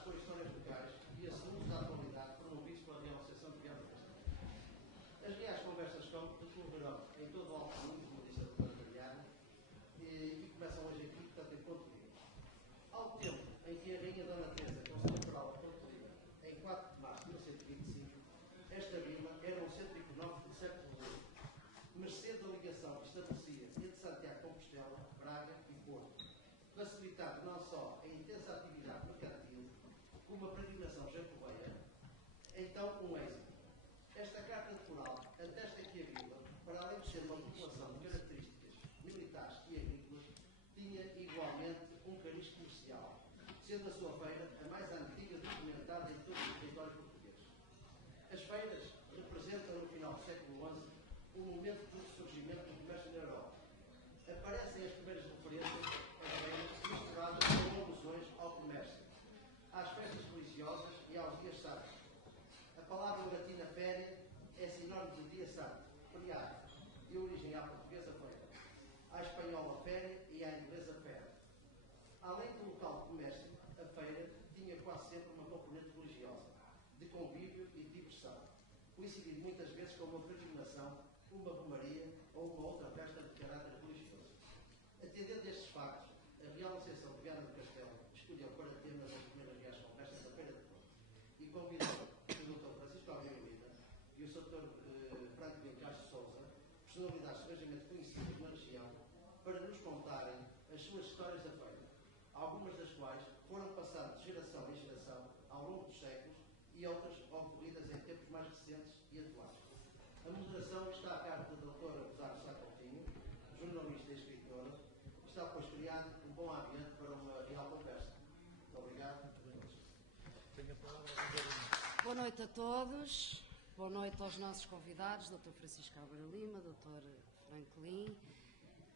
debate sobre histórias locais e assuntos da atualidade promovidos pela Real Associação de Viana do Castelo. As reais conversas decorrerão em todo o Alto Mundo, como disse a doutora Mariana, e começam hoje aqui, portanto, em Ponte Lima. Ao tempo em que a Rainha Dona Teresa concedeu para a Ponte Lima, em 4 de março de 1125, esta vila era um centro económico do século XX, mercê da ligação que estabelecia entre Santiago de Compostela, Braga e Porto, facilitando não só a intensa atividade mercantil, como a peregrinação jacobeia, então um êxito. Esta carta temporal atesta que a vila, para além de ser uma população de características militares e agrícolas, tinha igualmente um cariz comercial, sendo a sua feira a mais antiga documentada em todo o território português. As feiras representam, no final do século XI, um momento do surgimento do comércio na Europa. Aparecem as primeiras referências às feiras misturadas com alusões ao comércio, às festas religiosas e aos dias santos. A palavra latina féria é sinónimo de dia santo, feriado, de origem à portuguesa feira, à espanhola féria e à inglesa fera. Além do local de comércio, a feira tinha quase sempre uma componente religiosa, de convívio e de diversão, coincidindo muitas vezes com uma peregrinação, uma romaria ou uma outra festa de caráter religioso. Atendendo a estes factos, a Real Associação de Viana do Castelo escolheu para tema das primeiras reais conversas da Feira de Porto e convidou o Dr. Francisco Almeida Lima e o Sr. Franklin Castro Souza, personalidades estrangeiramente conhecidas na região, para nos contarem as suas histórias da feira, algumas das quais foram passando de geração em geração ao longo dos séculos e outras ocorridas em tempos mais recentes e atuais. A moderação está a cargo da doutora Rosário Sá Coutinho, jornalista e escritora. Está, pois, criado um bom ambiente para uma real conversa. Muito obrigado. Boa noite a todos. Boa noite aos nossos convidados, Dr. Francisco Almeida Lima, Dr. Franklin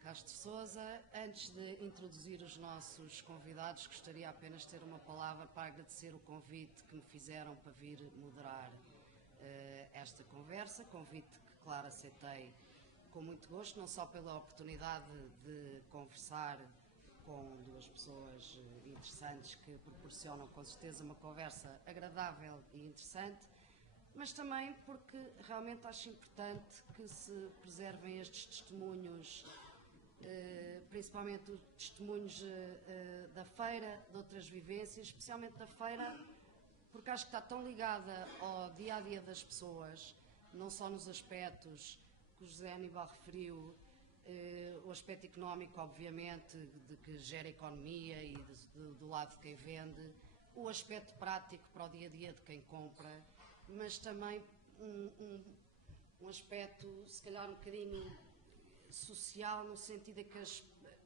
Castro Souza. Antes de introduzir os nossos convidados, gostaria apenas de ter uma palavra para agradecer o convite que me fizeram para vir moderar esta conversa, convite que, claro, aceitei com muito gosto, não só pela oportunidade de conversar com duas pessoas interessantes que proporcionam com certeza uma conversa agradável e interessante, mas também porque realmente acho importante que se preservem estes testemunhos, principalmente os testemunhos da feira, de outras vivências, especialmente da feira, porque acho que está tão ligada ao dia-a-dia das pessoas, não só nos aspectos que o José Aníbal referiu, o aspecto económico, obviamente, de que gera economia e do lado de quem vende, o aspecto prático para o dia-a-dia de quem compra, mas também um aspecto, se calhar, um bocadinho social, no sentido de que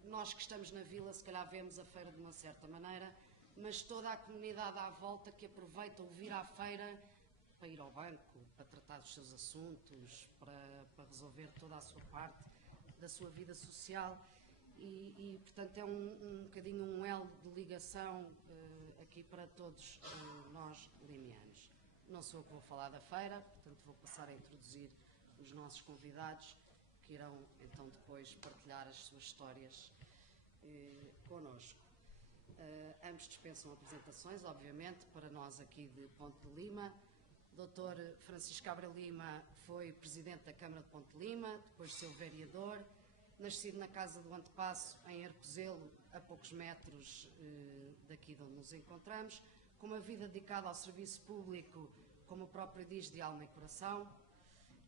nós que estamos na vila, se calhar vemos a feira de uma certa maneira, mas toda a comunidade à volta que aproveita o vir à feira para ir ao banco, para tratar dos seus assuntos, para resolver toda a sua parte da sua vida social e portanto, é um bocadinho um elo de ligação aqui para todos nós limianos. Não sou eu que vou falar da feira, portanto vou passar a introduzir os nossos convidados, que irão então depois partilhar as suas histórias connosco. Ambos dispensam apresentações, obviamente, para nós aqui de Ponte de Lima. Dr. Francisco Cabral Lima foi Presidente da Câmara de Ponte de Lima, depois de ser vereador, nascido na Casa do Antepasso, em Arcozelo, a poucos metros daqui de onde nos encontramos, com uma vida dedicada ao serviço público, como o próprio diz, de alma e coração,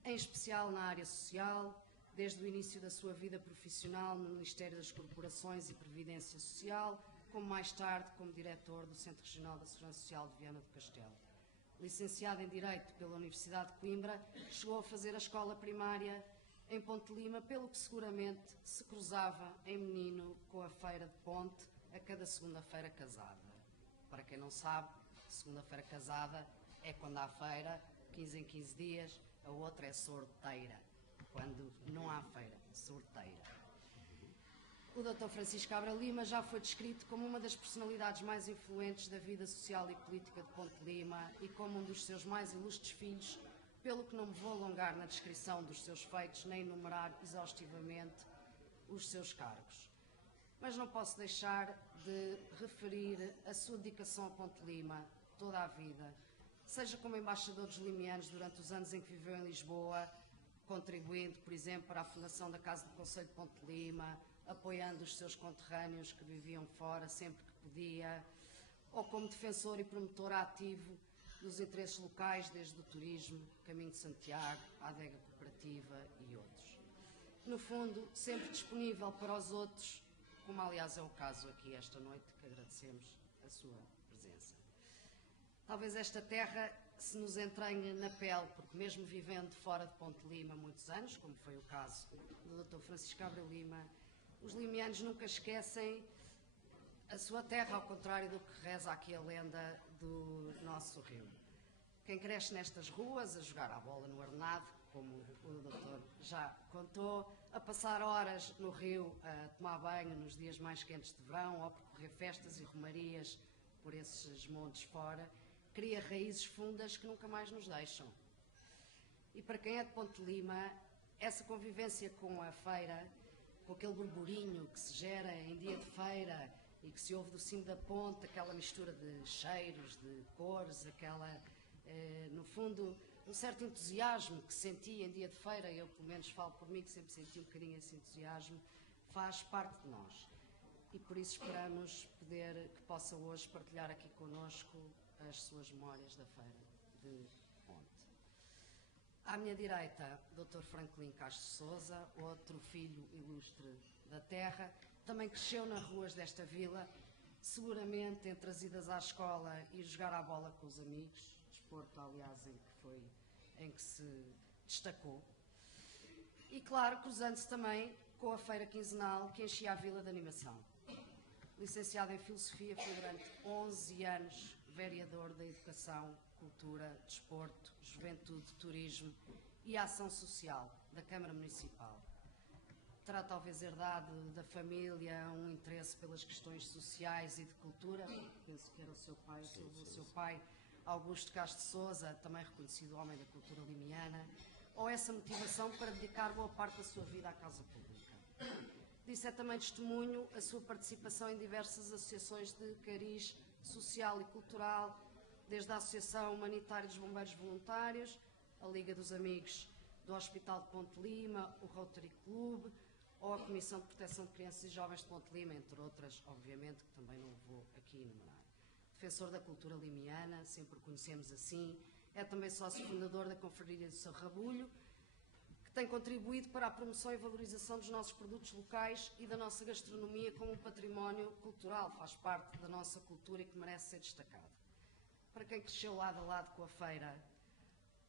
em especial na área social, desde o início da sua vida profissional no Ministério das Corporações e Previdência Social, como mais tarde como diretor do Centro Regional da Segurança Social de Viana do Castelo. Licenciado em Direito pela Universidade de Coimbra, chegou a fazer a escola primária em Ponte Lima, pelo que seguramente se cruzava em menino com a feira de Ponte a cada segunda-feira casada. Para quem não sabe, segunda-feira casada é quando há feira, 15 em 15 dias, a outra é sorteira, quando não há feira, sorteira. O Dr. Francisco Cabral Lima já foi descrito como uma das personalidades mais influentes da vida social e política de Ponte Lima e como um dos seus mais ilustres filhos, pelo que não me vou alongar na descrição dos seus feitos nem enumerar exaustivamente os seus cargos. mas não posso deixar de referir a sua dedicação a Ponte Lima toda a vida, seja como embaixador dos limianos durante os anos em que viveu em Lisboa, contribuindo, por exemplo, para a fundação da Casa do Conselho de Ponte Lima, apoiando os seus conterrâneos que viviam fora sempre que podia, ou como defensor e promotor ativo dos interesses locais, desde o turismo, Caminho de Santiago, a adega cooperativa e outros. No fundo, sempre disponível para os outros, como aliás é o caso aqui esta noite, que agradecemos a sua presença. Talvez esta terra se nos entranhe na pele, porque mesmo vivendo fora de Ponte Lima muitos anos, como foi o caso do Dr. Francisco Abreu Lima, os limianos nunca esquecem a sua terra, ao contrário do que reza aqui a lenda do nosso rio. Quem cresce nestas ruas, a jogar à bola no Arnado, como o doutor já contou, a passar horas no rio, a tomar banho nos dias mais quentes de verão, ou a percorrer festas e romarias por esses montes fora, cria raízes fundas que nunca mais nos deixam. E para quem é de Ponte Lima, essa convivência com a feira, com aquele burburinho que se gera em dia de feira e que se ouve do cimo da ponte, aquela mistura de cheiros, de cores, no fundo, um certo entusiasmo que senti em dia de feira, eu pelo menos falo por mim, que sempre senti um bocadinho esse entusiasmo, faz parte de nós. E por isso esperamos que possa hoje partilhar aqui connosco as suas memórias da feira de Ponte. À minha direita, Dr. Franklin Castro Sousa, outro filho ilustre da terra, também cresceu nas ruas desta vila, seguramente entre as idas à escola e jogar à bola com os amigos, desporto, aliás, em que se destacou. E, claro, cruzando-se também com a feira quinzenal que enchia a vila de animação. Licenciado em Filosofia, foi durante 11 anos vereador da Educação, Cultura, Desporto, Juventude, Turismo e Ação Social da Câmara Municipal. Terá talvez herdado da família um interesse pelas questões sociais e de cultura, penso que era o seu pai, Augusto Castro Sousa, também reconhecido homem da cultura limiana, ou essa motivação para dedicar boa parte da sua vida à causa pública. Disso é também testemunho a sua participação em diversas associações de cariz social e cultural, desde a Associação Humanitária dos Bombeiros Voluntários, a Liga dos Amigos do Hospital de Ponte Lima, o Rotary Club, ou a Comissão de Proteção de Crianças e Jovens de Ponte Lima, entre outras, obviamente, que também não vou aqui enumerar. Defensor da cultura limiana, sempre o conhecemos assim, é também sócio fundador da Confraria do São Rabulho, que tem contribuído para a promoção e valorização dos nossos produtos locais e da nossa gastronomia como um património cultural, faz parte da nossa cultura e que merece ser destacado. Para quem cresceu lado a lado com a feira,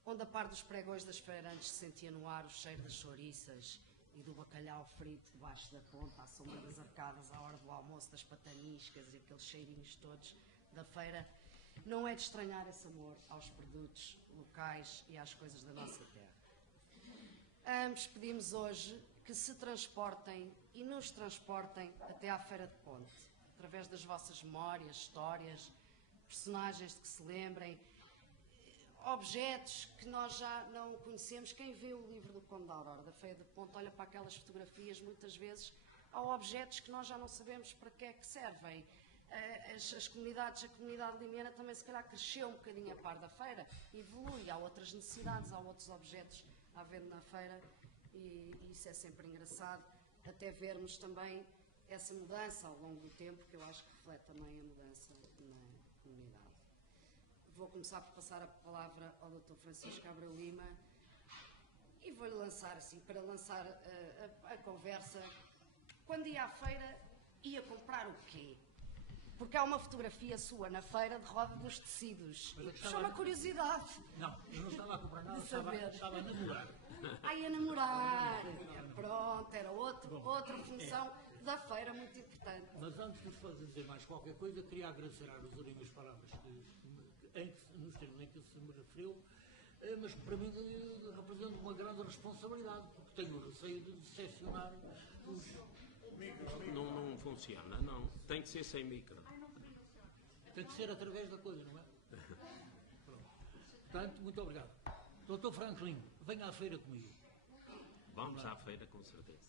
onde a par dos pregões das feirantes se sentia no ar o cheiro das chouriças e do bacalhau frito debaixo da ponta, à sombra das arcadas, à hora do almoço, das pataniscas e aqueles cheirinhos todos da feira, não é de estranhar esse amor aos produtos locais e às coisas da nossa terra. Ambos pedimos hoje que se transportem e nos transportem até à Feira de Ponte, através das vossas memórias, histórias, personagens de que se lembrem, objetos que nós já não conhecemos. Quem vê o livro do Conde da Aurora, da Feira de Ponte, olha para aquelas fotografias, muitas vezes há objetos que nós já não sabemos para que é que servem. A comunidade limiana também se calhar cresceu um bocadinho a par da feira, evolui, há outras necessidades, há outros objetos à venda na feira e isso é sempre engraçado, até vermos também essa mudança ao longo do tempo, que eu acho que reflete também a mudança na comunidade. Vou começar por passar a palavra ao Dr. Francisco Abreu Lima e vou-lhe lançar assim, para lançar a conversa, quando ia à feira, ia comprar o quê? Porque há uma fotografia sua na feira de roda dos tecidos. Chama a curiosidade. Não, eu não estava a comprar nada, estava a namorar. Ia namorar. Pronto, era outra função da feira muito importante. Mas antes de fazer mais qualquer coisa, queria agradecer às Rosarinhas palavras nos termos em que se me referiu, mas que para mim representa uma grande responsabilidade, porque tenho receio de decepcionar os... Não funciona, não. Tem que ser sem micro. Tem que ser através da coisa, não é? Pronto. Portanto, muito obrigado. Dr. Franklin, venha à feira comigo. Vamos à feira, com certeza.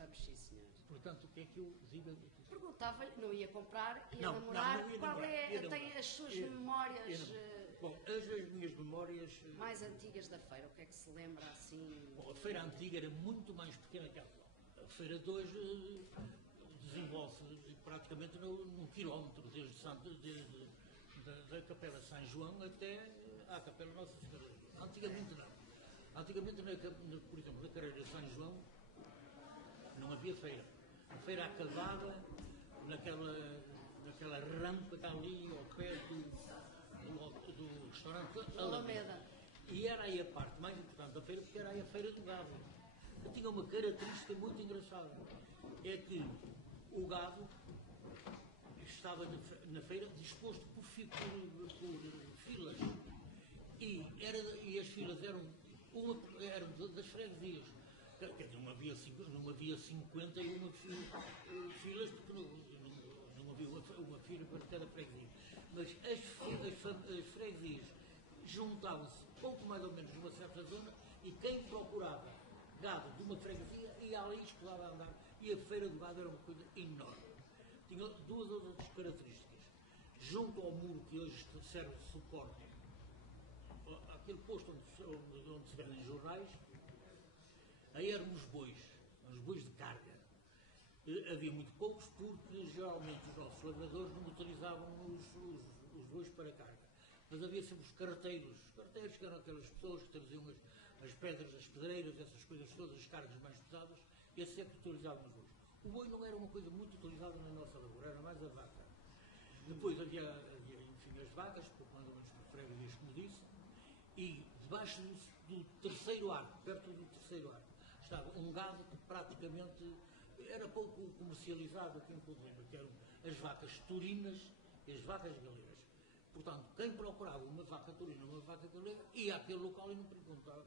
Vamos, sim, senhor. Portanto, o que é que eu digo aqui? Perguntava-lhe, não ia comprar, ia Não, namorar. não ia Qual namorar, é, ia tem namorar. as suas Ia- memórias Bom, as minhas memórias... mais antigas da feira? O que é que se lembra assim? Bom, a feira antiga era muito mais pequena que a atual. A feira de hoje desenvolve-se praticamente num quilómetro, desde da Capela de São João até à Capela Nossa Senhora. Antigamente não. Antigamente, por exemplo, na Carreira de São João, não havia feira. A feira acabava naquela rampa que está ali ao pé do restaurante Alameda. E era aí a parte mais importante da feira, porque era aí a feira do gado. Eu tinha uma característica muito engraçada. É que o gado estava na feira disposto por filas. E as filas eram das freguesias. Quer dizer, não havia 50 e uma filas, porque não havia uma fila para cada freguesia. Mas as freguesias juntavam-se pouco mais ou menos numa certa zona e quem procurava gado de uma freguesia ia ali escusava a andar. E a feira do gado era uma coisa enorme. Tinha duas outras características. Junto ao muro que hoje serve de suporte, aquele posto onde se vendem jornais, aí eram os bois de carga. Havia muito poucos porque geralmente os nossos lavradores não utilizavam os bois para carga. Mas havia sempre os carreteiros que eram aquelas pessoas que traziam as pedras, as pedreiras, essas coisas todas, as cargas mais pesadas, e esses sempre utilizavam os bois. O boi não era uma coisa muito utilizada na nossa lavoura, era mais a vaca. Depois havia enfim, as vacas, mais ou menos por freguesias, como disse, e debaixo do terceiro arco, perto do terceiro arco, estava um gado que praticamente era pouco comercializado aqui em Coimbra, que eram as vacas taurinas e as vacas galeiras. Portanto, quem procurava uma vaca taurina, uma vaca galeira, ia àquele local e não perguntava.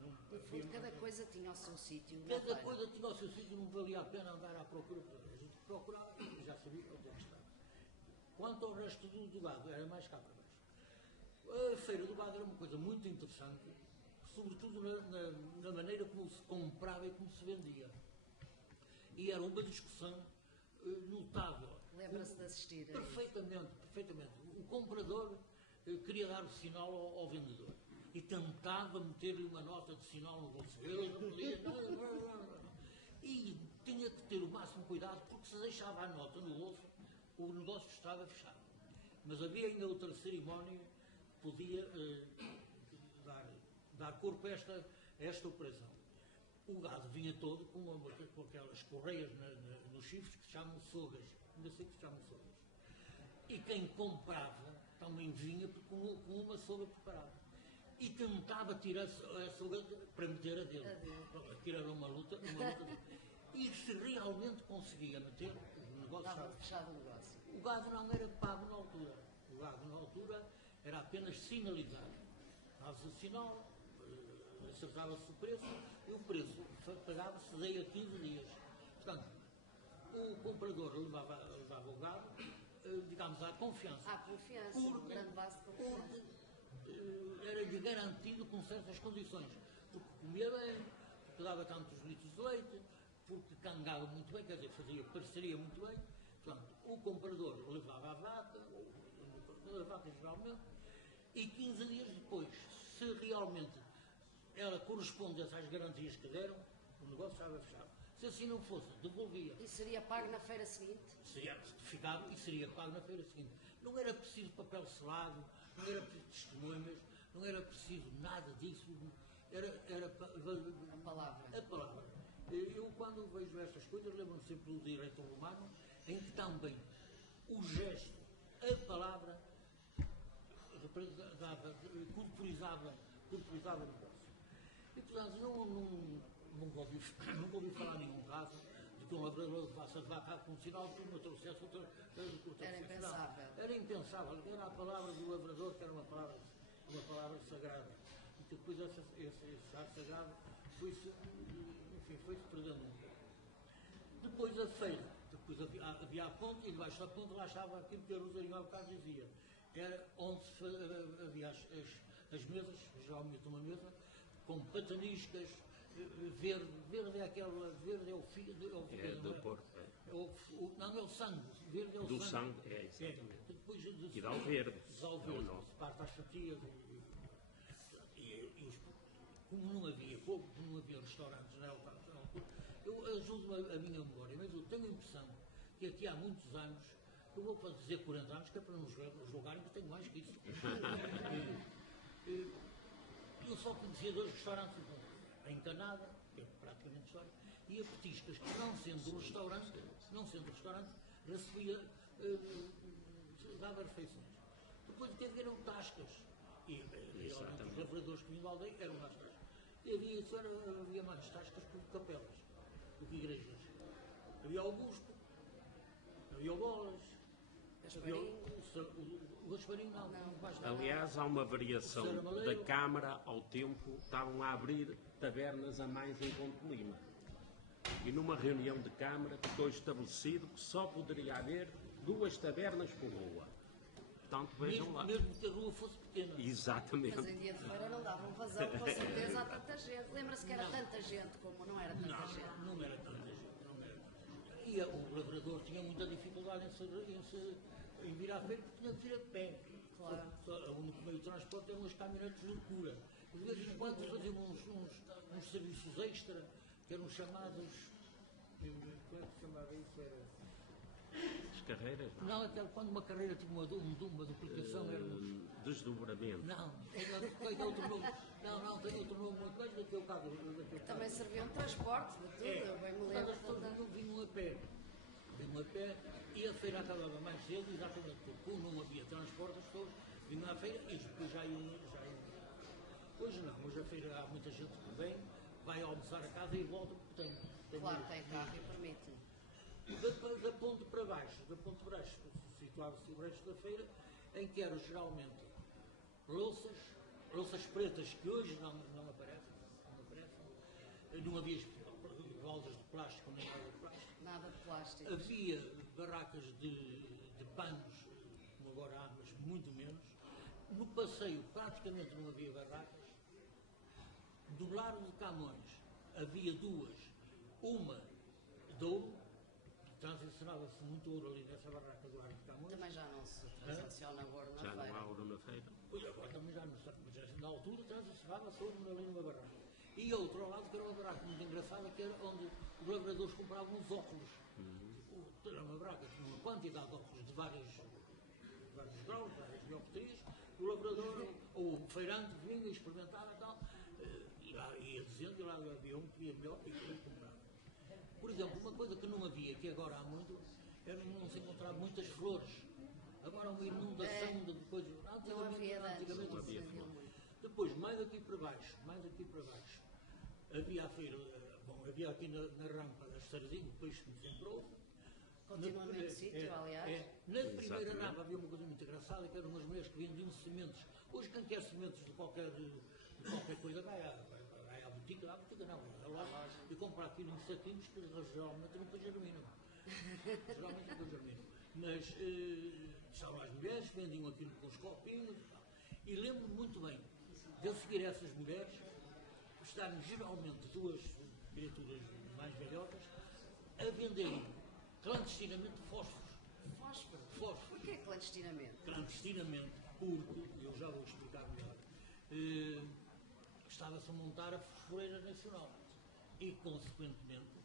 No fundo, cada coisa tinha o seu sítio. Cada coisa tinha o seu sítio, não valia a pena andar à procura. A gente procurava e já sabia onde é que estava. Quanto ao resto do gado, era mais cá para baixo. A feira do gado era uma coisa muito interessante, sobretudo na maneira como se comprava e como se vendia. E era uma discussão notável. Lembra-se de assistir a isso? Perfeitamente. O comprador queria dar o sinal ao vendedor e tentava meter-lhe uma nota de sinal no bolso. Ele não podia. E tinha que ter o máximo cuidado, porque se deixava a nota no bolso, o negócio estava fechado. Mas havia ainda outra cerimónia que podia dar corpo a esta operação. O gado vinha todo com aquelas correias nos chifres que se chamam sogas. Ainda sei que se chamam sogas. E quem comprava também vinha com uma soga preparada. E tentava tirar a soga para meter a dele. Aquilo era uma luta. E se realmente conseguia meter, o negócio Estava fechado o negócio. O gado não era pago na altura. O gado na altura era apenas sinalizado. Dava-se o sinal, acertava-se o preço, e o preço pagava-se daí a 15 dias. Portanto, o comprador levava o gado, digamos, à confiança. Há confiança, um grande base de confiança. Era-lhe garantido com certas condições. Porque comia bem, porque dava tantos litros de leite, porque cangava muito bem, quer dizer, fazia parceria muito bem. Portanto, o comprador levava a vaca geralmente, e 15 dias depois, se realmente ela correspondesse às garantias que deram, o negócio estava fechado. Se assim não fosse, devolvia. E seria pago na feira seguinte? Seria certificado e seria pago na feira seguinte. Não era preciso papel selado, não era preciso testemunhas, não era preciso nada disso. Era A palavra. a palavra. Eu, quando vejo estas coisas, lembro-me sempre do direito romano, em que também o gesto, a palavra, corporizava o negócio. E, portanto, nunca ouvi falar em nenhum caso de que um lavrador levasse a vaca com um sinal que uma trouxesse outra. Era impensável. Era impensável. Era a palavra do lavrador, que era uma palavra sagrada. E que depois esse ar sagrado foi-se perdendo um pouco. Depois a feira. Depois havia a ponte, e debaixo da ponte lá estava aquilo que a Rosarinho há bocado dizia. Era onde havia as mesas, geralmente uma mesa, com pataniscas, verde é aquela, verde é o fígado, É do porco. não é o sangue, verde é o Do sangue. sangue, é, exatamente. Depois E dá o verde. dá o É o verde, nosso. se parte às fatias como não havia fogo, como não havia restaurantes na altura, eu ajudo a minha memória, mas eu tenho a impressão que aqui há muitos anos, eu vou dizer 40 anos, que é para não julgarem que tenho mais que isso. Eu só conhecia 2 restaurantes, a Encanada, que é praticamente história, e a Petiscas, que não sendo restaurante, recebia, dava refeições. Depois haveram tascas, e realmente os lavradores que vinham da aldeia eram mais tascas. E havia mais tascas que capelas, do que igrejas. Havia Augusto, havia o Bolas, havia o Gasparinho, não. Aliás, há uma variação da Câmara ao tempo, estavam a abrir tabernas a mais em Ponte Lima. E numa reunião de Câmara ficou estabelecido que só poderia haver 2 tabernas por rua. Portanto, vejam lá. Mesmo que a rua fosse pequena. Exatamente. Mas em dia de feira não davam vazão, com certeza, a tanta gente. Lembra-se que era tanta gente como não era tanta gente. Não era tanta gente. E o lavrador tinha muita dificuldade em vir à feira, porque tinha que vir a pé. Claro. O único meio de transporte eram as caminhonetes de loucura. De vez em quando faziam uns serviços extra, que eram chamados. Como é que se chamava isso? As carreiras, não. Não, aquela, quando uma carreira tinha uma duplicação, era. Desdobramento. Não, tem outro nome. Não, tem outro nome muito mais daquele caso. Também serviam de transporte, de tudo, eu bem me lembro. As pessoas vinham a pé e a feira acabava mais cedo, exatamente porque como não havia transporte, as pessoas vinham à feira e depois já iam. Hoje não, hoje a feira há muita gente que vem, vai almoçar a casa e volta porque tem Claro, tem carro e permite. Da ponte para baixo, situava-se o resto da feira, em que eram geralmente louças pretas que hoje não aparecem, não havia baldas de plástico nem nada de plástico. Nada de plástico. Havia barracas de panos, como agora há, mas muito menos. No passeio praticamente não havia barracas. Do Largo de Camões havia 2, uma de ouro, transacionava-se muito ouro ali nessa barraca do Largo de Camões. Também já não se transaciona ouro na Já feira. não há ouro na feira. Pois agora também já não se mas na altura transacionava-se ouro ali numa barraca. E outro ao lado que era uma barraca muito engraçada, que era onde os lavradores compravam os óculos. Era uma barraca que tinha uma quantidade de óculos de vários graus, várias dioptrias. O lavrador ou o feirante vinha e experimentava e tal. E lá ia dizendo, e lá havia um que ia melhor e que comprava. Por exemplo, uma coisa que não havia, que agora há muito, era não se encontrar muitas flores. Agora uma inundação de coisas. Não havia Antigamente não havia havia flores. muito. Depois, mais aqui para baixo, havia a feira, havia aqui na rampa das sardinhas, depois que me sembrou. Continua no mesmo sítio, aliás. Na primeira rampa havia uma coisa muito engraçada, que eram umas mulheres que vendiam sementes. Hoje quem quer sementes de qualquer coisa vai à botica não, à loja, e compra aquilo em saquinhos que geralmente nunca germinam. Mas estavam as mulheres, vendiam aquilo com os copinhos e lembro-me muito bem de eu seguir essas mulheres, estarem geralmente 2 criaturas mais velhotas a venderem clandestinamente fósforos. Fósforos. Porquê clandestinamente? Clandestinamente, porque, eu já vou explicar melhor, estava-se a montar a fosforeira nacional e, consequentemente,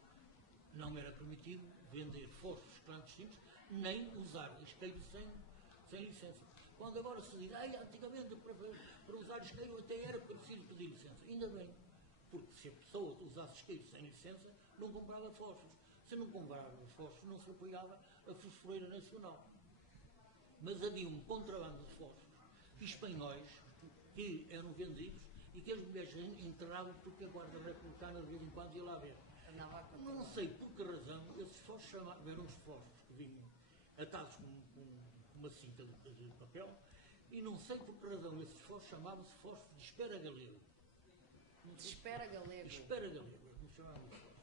não era permitido vender fósforos clandestinos nem usar isqueiro sem licença. Quando agora se diz, antigamente para usar isqueiro até era preciso pedir licença. Ainda bem, porque se a pessoa usasse isqueiro sem licença, não comprava fósforos. Se não comprava fósforos, não se apoiava a fosforeira nacional. Mas havia um contrabando de fósforos espanhóis que eram vendidos e que as mulheres enterravam porque a Guarda Republicana de vez em quando ia lá ver. Não sei por que razão esses fósforos eram os fósforos que vinham atados com uma cinta de papel e não sei por que razão esses fósforos chamavam-se fósforos de espera galego. De espera galego. Espera galego, como chamavam os fósforos.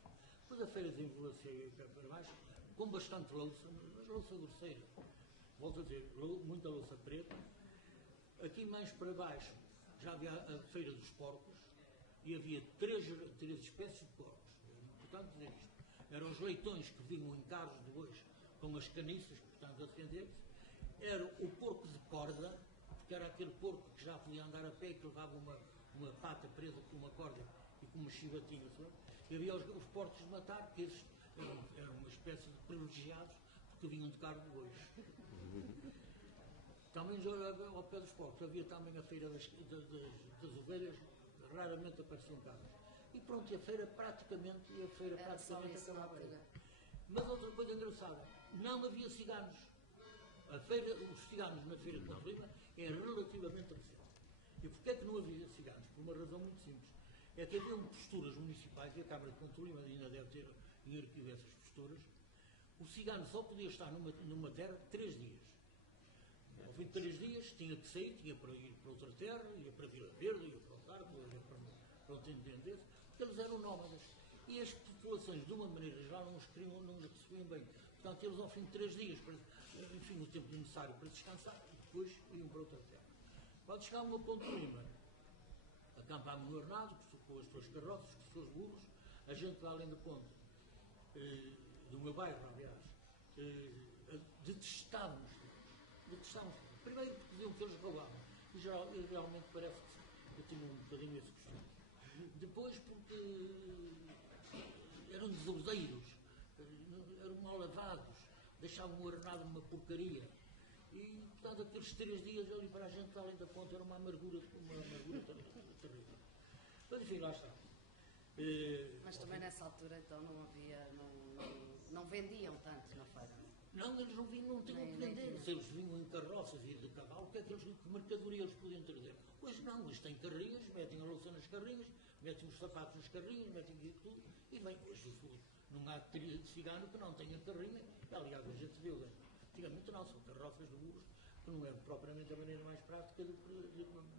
Depois a feira desenvolveu-se para baixo com bastante louça, mas louça grosseira. Volto a dizer, muita louça preta. Aqui mais para baixo já havia a Feira dos Porcos, e havia três espécies de porcos. É importante dizer isto. Eram os leitões que vinham em carros de bois com as caniças, portanto, a defender-se. Era o porco de corda, porque era aquele porco que já podia andar a pé, que levava uma pata presa com uma corda e com uma chibatinha. E havia os porcos de matar, que esses eram uma espécie de privilegiados, porque vinham de carro de bois. Também ao pé dos porcos havia também a feira das ovelhas, raramente apareciam carros. E pronto, a feira praticamente acabava aí. Mas outra coisa engraçada, não havia ciganos. Os ciganos na feira de Ponte Lima é relativamente recente. E porquê é que não havia ciganos? Por uma razão muito simples. É que haviam posturas municipais, e a Câmara de Ponte Lima ainda deve ter em arquivo essas posturas. O cigano só podia estar numa terra 3 dias. Ao fim de 3 dias tinha que sair, tinha para ir para outra terra, ia para Vila Verde, ia para o Arco, ia para onde entendesse, porque eles eram nómadas. E as populações, de uma maneira geral, não os recebiam bem. Portanto, eles ao fim de 3 dias, enfim, o tempo necessário para descansar, e depois iam para outra terra. Quando chegavam a Ponte Lima, acampámos no Ornado, com as suas carroças, com os seus burros, a gente lá além da ponte, do meu bairro, aliás, detestávamos. Primeiro porque diziam que eles roubavam, e realmente parece que eu tinha um bocadinho esse costume. Depois porque eram desouseiros, eram mal lavados, deixavam o Ornado numa porcaria. E, portanto, aqueles 3 dias ali para a gente além da ponte era uma amargura terrível. Mas, enfim, lá está. Mas também nessa altura então não havia, não vendiam tanto na feira. Não, eles não vinham, não tinham que vender. Se eles vinham em carroças e de cavalo, que mercadoria eles podiam trazer? Pois não, eles têm carrinhas, metem a louça nas carrinhas, metem os sapatos nas carrinhas, metem tudo, e vem. Hoje não há de cigano que não tenha carrinha. Aliás, a gente viu, antigamente não, são carroças de burros, que não é propriamente a maneira mais prática de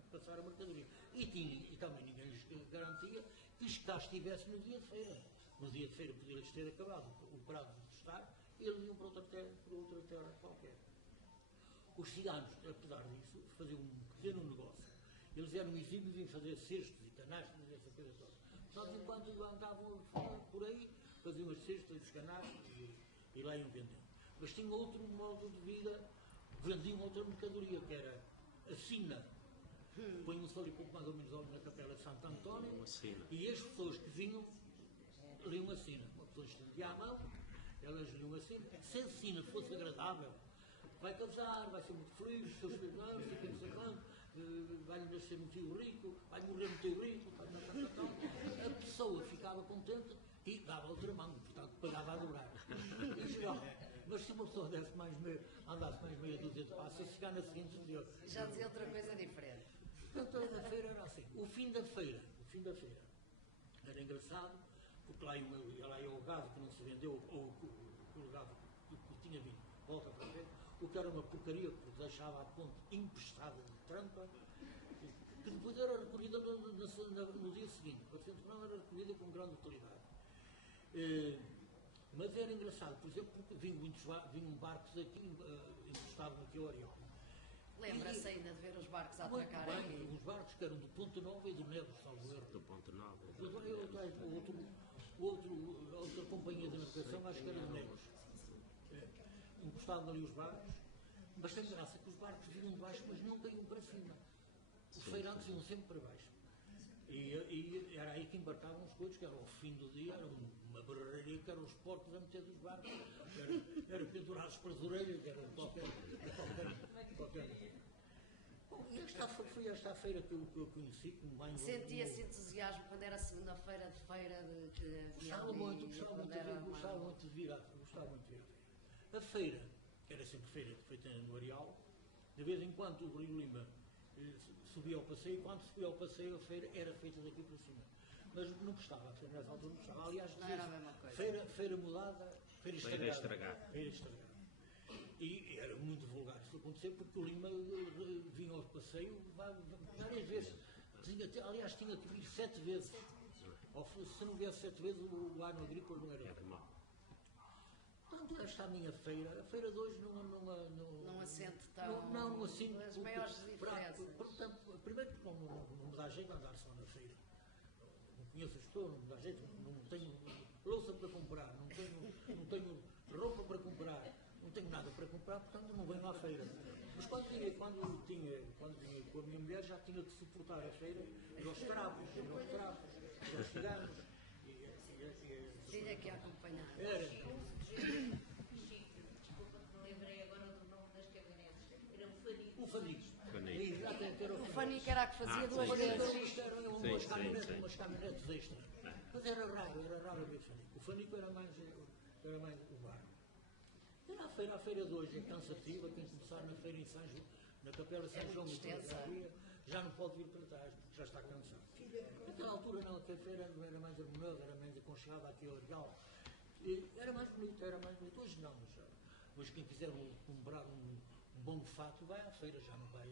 passar a mercadoria. E também ninguém lhes garantia que cá estivesse no dia de feira. No dia de feira podia-lhes ter acabado o prazo de estar, e eles iam para outra terra qualquer. Os ciganos, apesar disso, faziam um pequeno negócio. Eles eram exímios em fazer cestos e canastas e essa coisa toda. Só que enquanto andavam por aí, faziam as cestas e os canastos e lá iam vendendo. Mas tinham outro modo de vida, vendiam outra mercadoria, que era a sina. Põem-se ali pouco mais ou menos na capela de Santo António, e as pessoas que vinham liam a sina. Uma pessoa estendia a mão, elas liam a sina. Se a sina fosse agradável, vai casar, vai ser muito feliz, os seus filhos não sei quanto, vai-lhe nascer um tio rico, vai morrer um tio rico, a pessoa ficava contente e dava outra mão, portanto pagava a dobrar. Mas se uma pessoa andasse mais meia dúzia de passos, se chegar na seguinte dia. Já dizia outra coisa diferente. Portanto, a feira era assim. O fim da feira era engraçado, porque lá ia o gado que não se vendeu, ou o gado que tinha vindo, volta para ver, o que era uma porcaria, porque deixava a ponte empestada de trampa, que depois era recolhida no dia seguinte, portanto não era recolhida com grande utilidade. Mas era engraçado, por exemplo, porque vinham barcos aqui, encostavam aqui ao Oriol. Lembra-se ainda de ver os barcos a atracar aqui? Os barcos que eram do Ponte Nova e do Neves, salvo erro. Do Ponte Nova. Outra companhia de navegação, acho que era do Neves. Encostavam ali os barcos, mas tem graça que os barcos vinham de baixo, mas não caíam para cima. Os feirantes iam sempre para baixo. E era aí que embarcavam os coisas, que era ao fim do dia, era uma barreiraria que eram os porcos a meter dos barcos, eram pendurados para as orelhas, era qualquer. Bom, e foi esta feira que eu conheci, como bem. Sentia-se entusiasmo quando era segunda-feira de feira de Gostava muito de vir à feira. A feira, que era sempre feira feita no Areal, de vez em quando o Rio Lima subia ao passeio, e quando subia ao passeio a feira era feita daqui para cima. Mas não gostava, a feira nessa altura não gostava. Aliás, não era a mesma coisa. Feira mudada, feira estragada. Feira estragada. E era muito vulgar isso acontecer, porque o Lima vinha ao passeio várias vezes. Aliás, tinha que vir 7 vezes. Se não viesse 7 vezes, o ano agrícola não era mau. Portanto, esta é a minha feira. A feira de hoje não assente tão. Não assente. As maiores diferenças. Portanto, primeiro porque não me dá jeito de andar só na feira. conheço as pessoas, não me dá jeito, não tenho louça para comprar, não tenho roupa para comprar, não tenho nada para comprar, portanto não venho à feira. Mas quando vinha com a minha mulher já tinha que suportar a feira, ir aos trapos, ir aos ciganos. Tinha que acompanhar. Era. Desculpa que me lembrei agora do nome das caminhonetes. Era um fanico. O fanico. O Fanico era a que fazia duas vezes. Eram umas caminhonetes extras. Mas era raro ver fanico. O fanico era mais o bar. A feira de hoje é cansativa, quem começar na feira em São João, na Capela de São João, já não pode vir para trás, porque já está cansado. Naquela altura não, que a feira era mais harmoniosa, era mais aconchegada, aquilo legal. Era mais bonito. Hoje não, hoje quem quiser comprar um bom fato vai à feira, já não vai.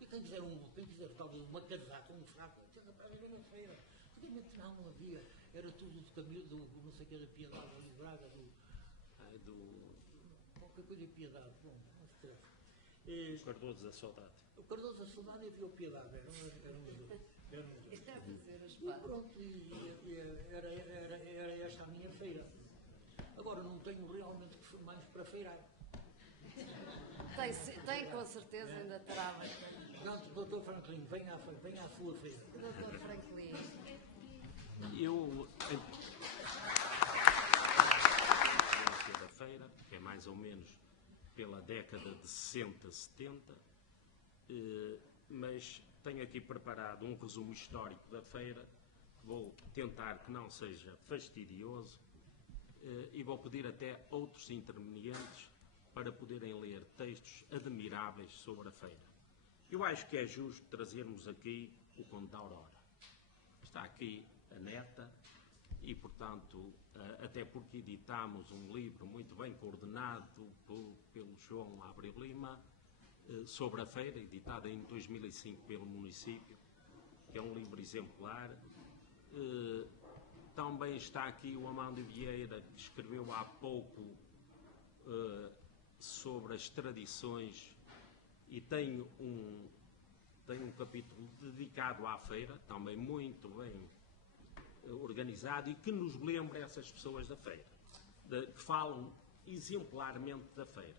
E quem quiser talvez uma casaca, um fato, tem para ir na feira. Antigamente não havia, era tudo do caminho, não sei o que, da Piedade, do Braga, qualquer coisa de Piedade, bom, não se interessa. Cardoso da Saudade. O Cardoso da Saudade e o Piedade, eram os dois. Isto é fazer as E pazes. pronto, era esta a minha feira. Agora não tenho realmente mais para feirar. Tem com certeza, ainda terá. Portanto, Dr. Franklin, venha à sua feira. Dr. Franklin. Eu da feira, que é mais ou menos pela década de 60, 70, mas tenho aqui preparado um resumo histórico da feira, que vou tentar que não seja fastidioso, e vou pedir até outros intervenientes para poderem ler textos admiráveis sobre a feira. Eu acho que é justo trazermos aqui o Conde da Aurora. Está aqui a neta e, portanto, até porque editámos um livro muito bem coordenado pelo João Abreu Lima sobre a feira, editado em 2005 pelo município, que é um livro exemplar. Também está aqui o Amando Vieira, que escreveu há pouco sobre as tradições e tem um capítulo dedicado à feira, também muito bem organizado, e que nos lembra essas pessoas da feira, que falam exemplarmente da feira.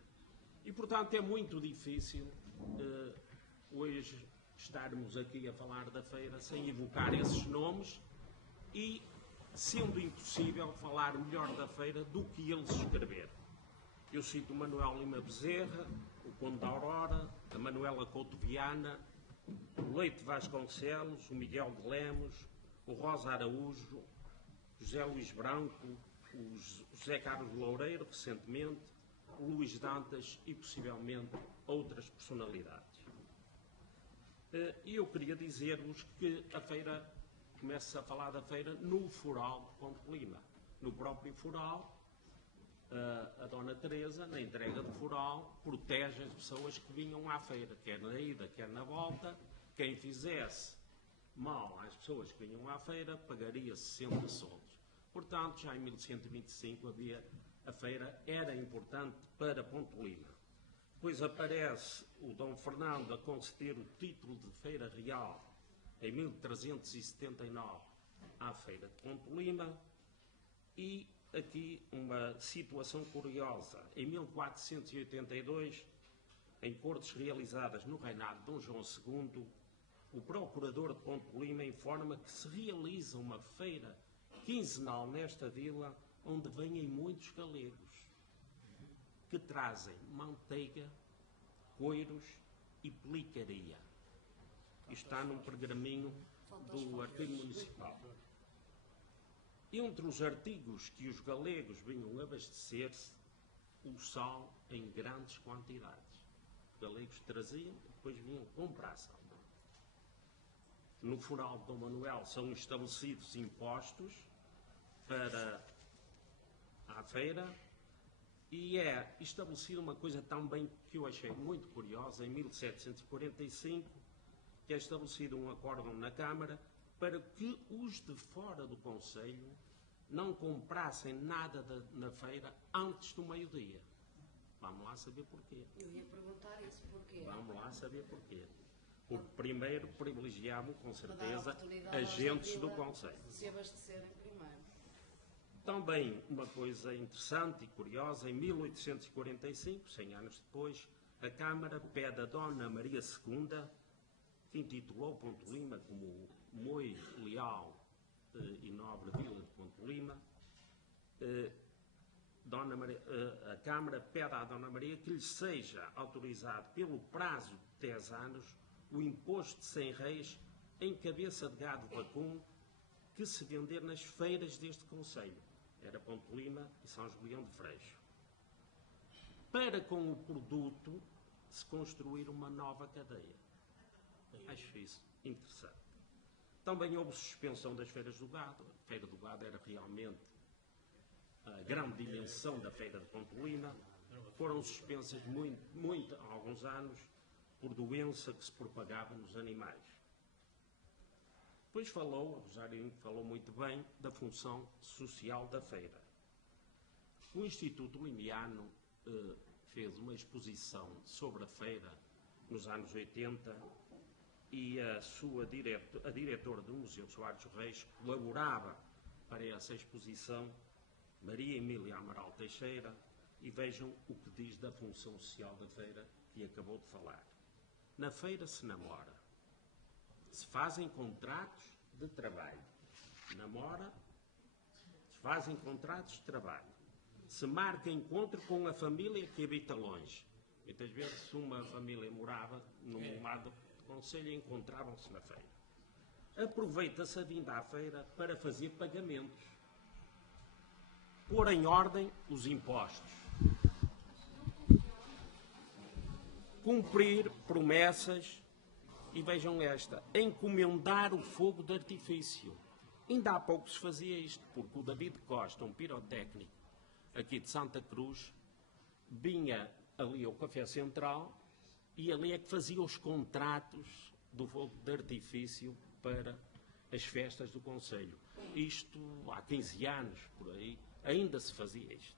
E, portanto, é muito difícil hoje estarmos aqui a falar da feira sem evocar esses nomes e, sendo impossível, falar melhor da feira do que eles escreveram. Eu cito o Manuel Lima Bezerra, o Conde da Aurora, a Manuela Couto Viana, o Leite Vasconcelos, o Miguel de Lemos, o Rosa Araújo, José Luís Branco, o José Carlos Loureiro, recentemente, o Luís Dantas e, possivelmente, outras personalidades. E eu queria dizer-vos que a feira, começa a falar da feira no Foral de Ponte Lima. No próprio Foral, a Dona Teresa, na entrega do Foral, protege as pessoas que vinham à feira, quer na ida, quer na volta. Quem fizesse mal às pessoas que vinham à feira, pagaria 60 soldos. Portanto, já em 1125 a feira era importante para Ponte Lima. Depois aparece o Dom Fernando a conceder o título de Feira Real em 1379 à Feira de Ponte Lima. E aqui uma situação curiosa. Em 1482, em cortes realizadas no reinado de Dom João II, o procurador de Ponte Lima informa que se realiza uma feira quinzenal nesta vila, onde vêm muitos galegos, que trazem manteiga, coiros e pelicaria. Isto está num pergaminho do arquivo municipal. Entre os artigos que os galegos vinham abastecer-se, o sal em grandes quantidades. Os galegos traziam e depois vinham comprar sal. No Foral de Dom Manuel são estabelecidos impostos para a feira e é estabelecida uma coisa também que eu achei muito curiosa, em 1745, que é estabelecido um acórdão na Câmara para que os de fora do Conselho não comprassem nada na feira antes do meio-dia. Vamos lá saber porquê. Eu ia perguntar isso porquê. Vamos lá saber porquê. Porque primeiro privilegiavam, com Para dar certeza, oportunidade aos agentes da do vila Conselho. se abastecerem primeiro. Também uma coisa interessante e curiosa, em 1845, 100 anos depois, a Câmara pede a Dona Maria II, que intitulou Ponte Lima como muito leal e nobre vila de Ponte Lima, a Câmara pede à Dona Maria que lhe seja autorizado pelo prazo de 10 anos o imposto de 100 reis em cabeça de gado vacum que se vender nas feiras deste concelho. Era Ponte Lima e São Julião de Freixo. Para com o produto se construir uma nova cadeia. Acho isso interessante. Também houve suspensão das feiras do gado. A feira do gado era realmente a grande dimensão da feira de Ponte Lima. Foram suspensas há alguns anos por doença que se propagava nos animais. Depois falou, o Rosário falou muito bem, da função social da feira. O Instituto Limiano fez uma exposição sobre a feira nos anos 80 e a diretora do Museu Soares Reis colaborava para essa exposição, Maria Emília Amaral Teixeira, e vejam o que diz da função social da feira que acabou de falar. Na feira se namora, se fazem contratos de trabalho, se fazem contratos de trabalho, se marca encontro com a família que habita longe. Muitas vezes uma família morava num lado do concelho e encontravam-se na feira. Aproveita-se a vinda à feira para fazer pagamentos, pôr em ordem os impostos, cumprir promessas e vejam esta, encomendar o fogo de artifício. Ainda há pouco se fazia isto, porque o David Costa, um pirotécnico aqui de Santa Cruz, vinha ali ao Café Central e ali é que fazia os contratos do fogo de artifício para as festas do Conselho. Isto há 15 anos, por aí, ainda se fazia isto.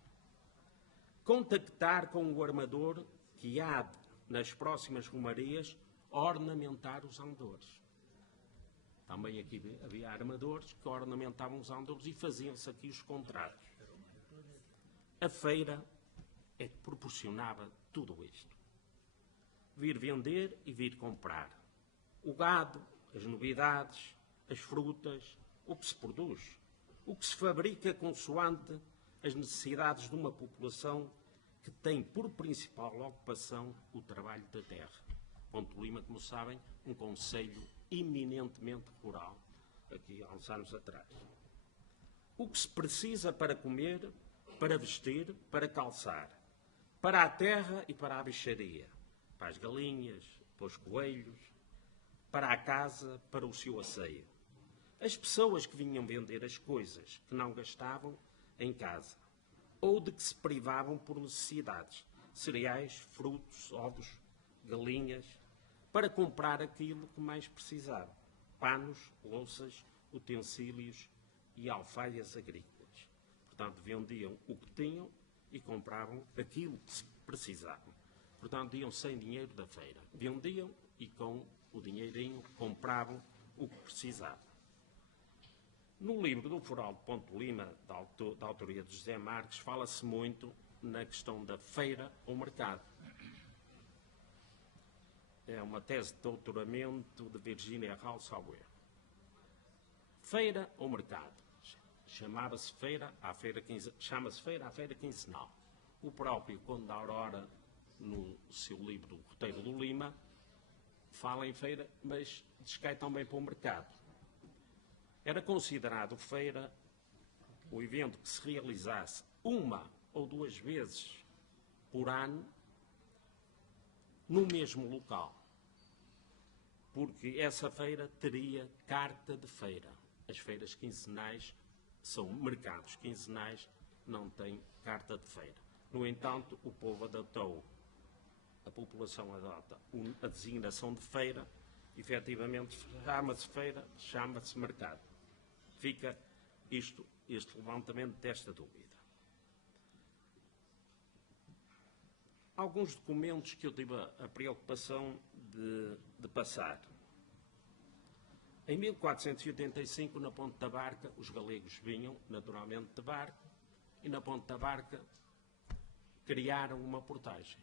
Contactar com o armador que há de, nas próximas romarias, ornamentar os andores. Também aqui havia armadores que ornamentavam os andores e faziam-se aqui os contratos. A feira é que proporcionava tudo isto. Vir vender e vir comprar. O gado, as novidades, as frutas, o que se produz, o que se fabrica consoante as necessidades de uma população que tem por principal ocupação o trabalho da terra. Ponte Lima, como sabem, um concelho eminentemente rural, aqui há uns anos atrás. O que se precisa para comer, para vestir, para calçar, para a terra e para a bicharia, para as galinhas, para os coelhos, para a casa, para o seu asseio. As pessoas que vinham vender as coisas que não gastavam em casa, ou de que se privavam por necessidades, cereais, frutos, ovos, galinhas, para comprar aquilo que mais precisavam, panos, louças, utensílios e alfaias agrícolas. Portanto, vendiam o que tinham e compravam aquilo que precisavam. Portanto, iam sem dinheiro da feira. Vendiam e com o dinheirinho compravam o que precisavam. No livro do Foral de Ponte Lima, da autoria de José Marques, fala-se muito na questão da feira ou mercado. É uma tese de doutoramento de Virginia Ralsauer. Feira ou mercado? Chama-se feira à feira quinzenal. O próprio Conde da Aurora, no seu livro Roteiro do Lima, fala em feira, mas descai também para o mercado. Era considerado feira o evento que se realizasse uma ou duas vezes por ano no mesmo local, porque essa feira teria carta de feira. As feiras quinzenais são mercados quinzenais, não têm carta de feira. No entanto, o povo adotou, a população adota a designação de feira, efetivamente chama-se feira, chama-se mercado. Fica este levantamento desta dúvida. Alguns documentos que eu tive a preocupação de passar. Em 1485, na Ponte da Barca, os galegos vinham, naturalmente, de barco, e na Ponte da Barca criaram uma portagem.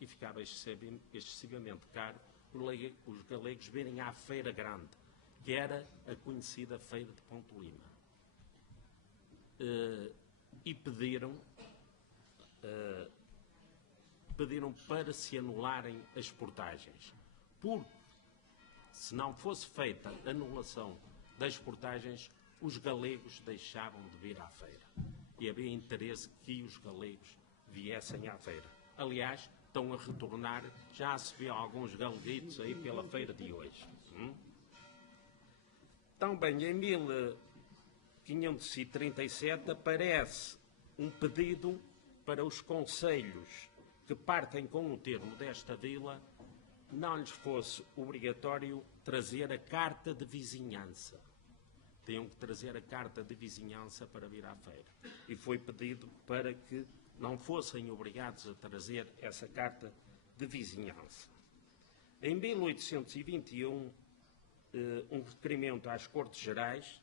E ficava excessivamente caro os galegos virem à Feira Grande, que era a conhecida Feira de Ponte Lima. E pediram para se anularem as portagens. Porque, se não fosse feita a anulação das portagens, os galegos deixavam de vir à feira. E havia interesse que os galegos viessem à feira. Aliás, estão a retornar, já se vê alguns galeguitos aí pela feira de hoje. Também em 1537 aparece um pedido para os concelhos que partem com o termo desta vila não lhes fosse obrigatório trazer a carta de vizinhança. Tinham que trazer a carta de vizinhança para vir à feira. E foi pedido para que não fossem obrigados a trazer essa carta de vizinhança. Em 1821, um requerimento às Cortes Gerais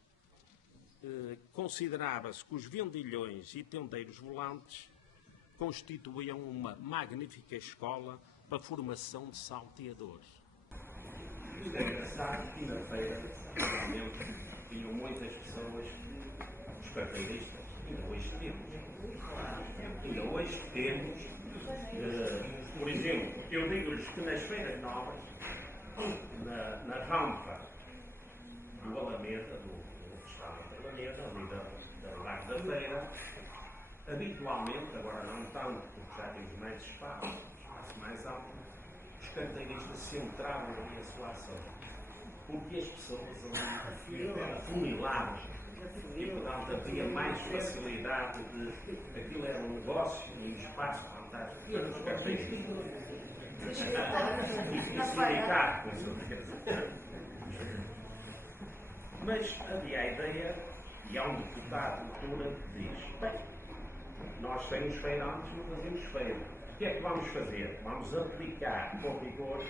considerava-se que os vendilhões e tendeiros volantes constituíam uma magnífica escola para a formação de salteadores. Isto é engraçado que na feira, realmente, tinham muitas pessoas, os carteiristas, ainda hoje temos, por exemplo, eu digo-lhes que nas feiras novas, na rampa do Alameda, do restaurante Alameda, ali da Largo da Feira, habitualmente, agora não tanto, porque já temos mais espaço mais alto, os carteiristas centravam ali a sua ação. Porque as pessoas ali afunilavam e, portanto, havia mais facilidade de. Aquilo era um negócio e um espaço fantástico para os carteiristas. E sindicato, com certeza. Mas havia a ideia, e há um deputado de cultura que diz: bem, nós temos feirantes, não fazemos feira. O que é que vamos fazer? Vamos aplicar com rigor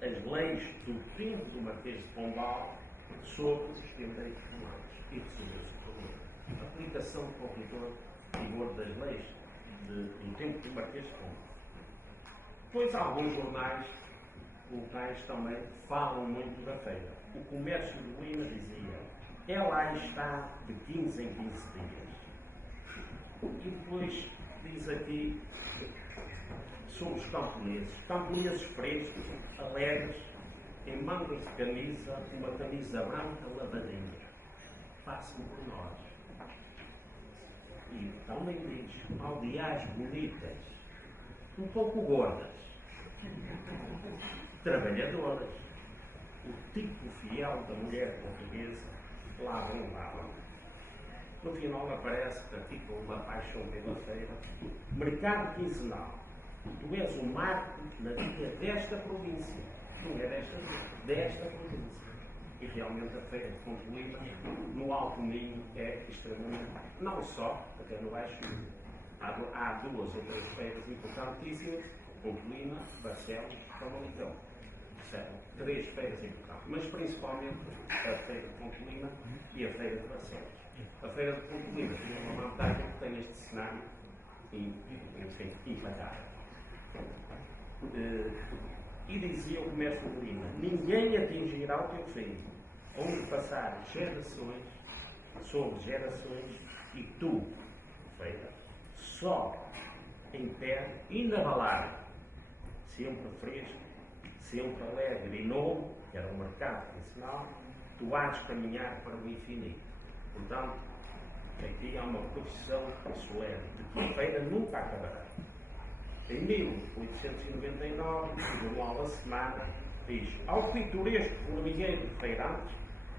as leis do tempo do Marquês de Pombal sobre os tendeiros romanos e resolveu-se o problema. A aplicação com rigor das leis do tempo do Marquês de Pombal. Pois alguns jornais locais também falam muito da feira. O Comércio de Lima dizia: ela está de 15 em 15 dias. E depois diz aqui sobre os camponeses frescos, alegres, em mangas de camisa, uma camisa branca lavadinha. Passem por nós. E também diz: aldeais bonitas, um pouco gordas, trabalhadoras, o tipo fiel da mulher portuguesa, lavam. No final aparece aqui com uma paixão pela feira. Mercado quinzenal. Tu és o marco na vida desta província. Não é desta província. E realmente a feira de Ponte Lima, no Alto Minho, é extremamente, não só, até no Baixo Minho. Há duas ou três feiras importantíssimas: Ponte Lima, Barcelos, Famalicão. São três feiras importantes, mas principalmente a feira de Ponte Lima e a feira de Barcelos. A feira de Ponte Lima tem uma vantagem que tem este cenário impagável. E dizia o Comércio de Lima: ninguém atingirá o teu fim, onde passar gerações sobre gerações, e tu, feira, só em pé, inabalável, sempre fresco, sempre alegre e novo, que era o mercado nacional, tu hás de caminhar para o infinito. Portanto, aqui há uma profissão solene de que a feira nunca acabará. Em 1899, o jornal A Semana diz: ao pitoresco formigueiro de feirantes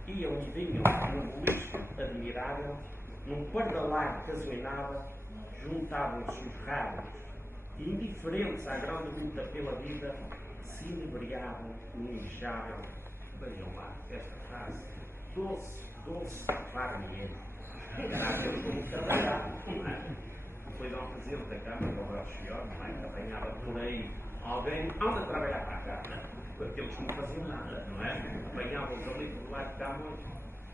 iam e vinham num boliche admirável, num pardalar que azuinava, juntavam-se os raros e, indiferentes à grande luta pela vida, se inebriavam no inchavel. Vejam lá esta frase: doce farmigueiro. Era aquele que trabalhava, não é? depois ao Presidente da Câmara, ao Belchior, que apanhava por aí alguém, anda a trabalhar para a Câmara, aqueles que não faziam nada, não é? Apanhavam-os ali por lá de Camões,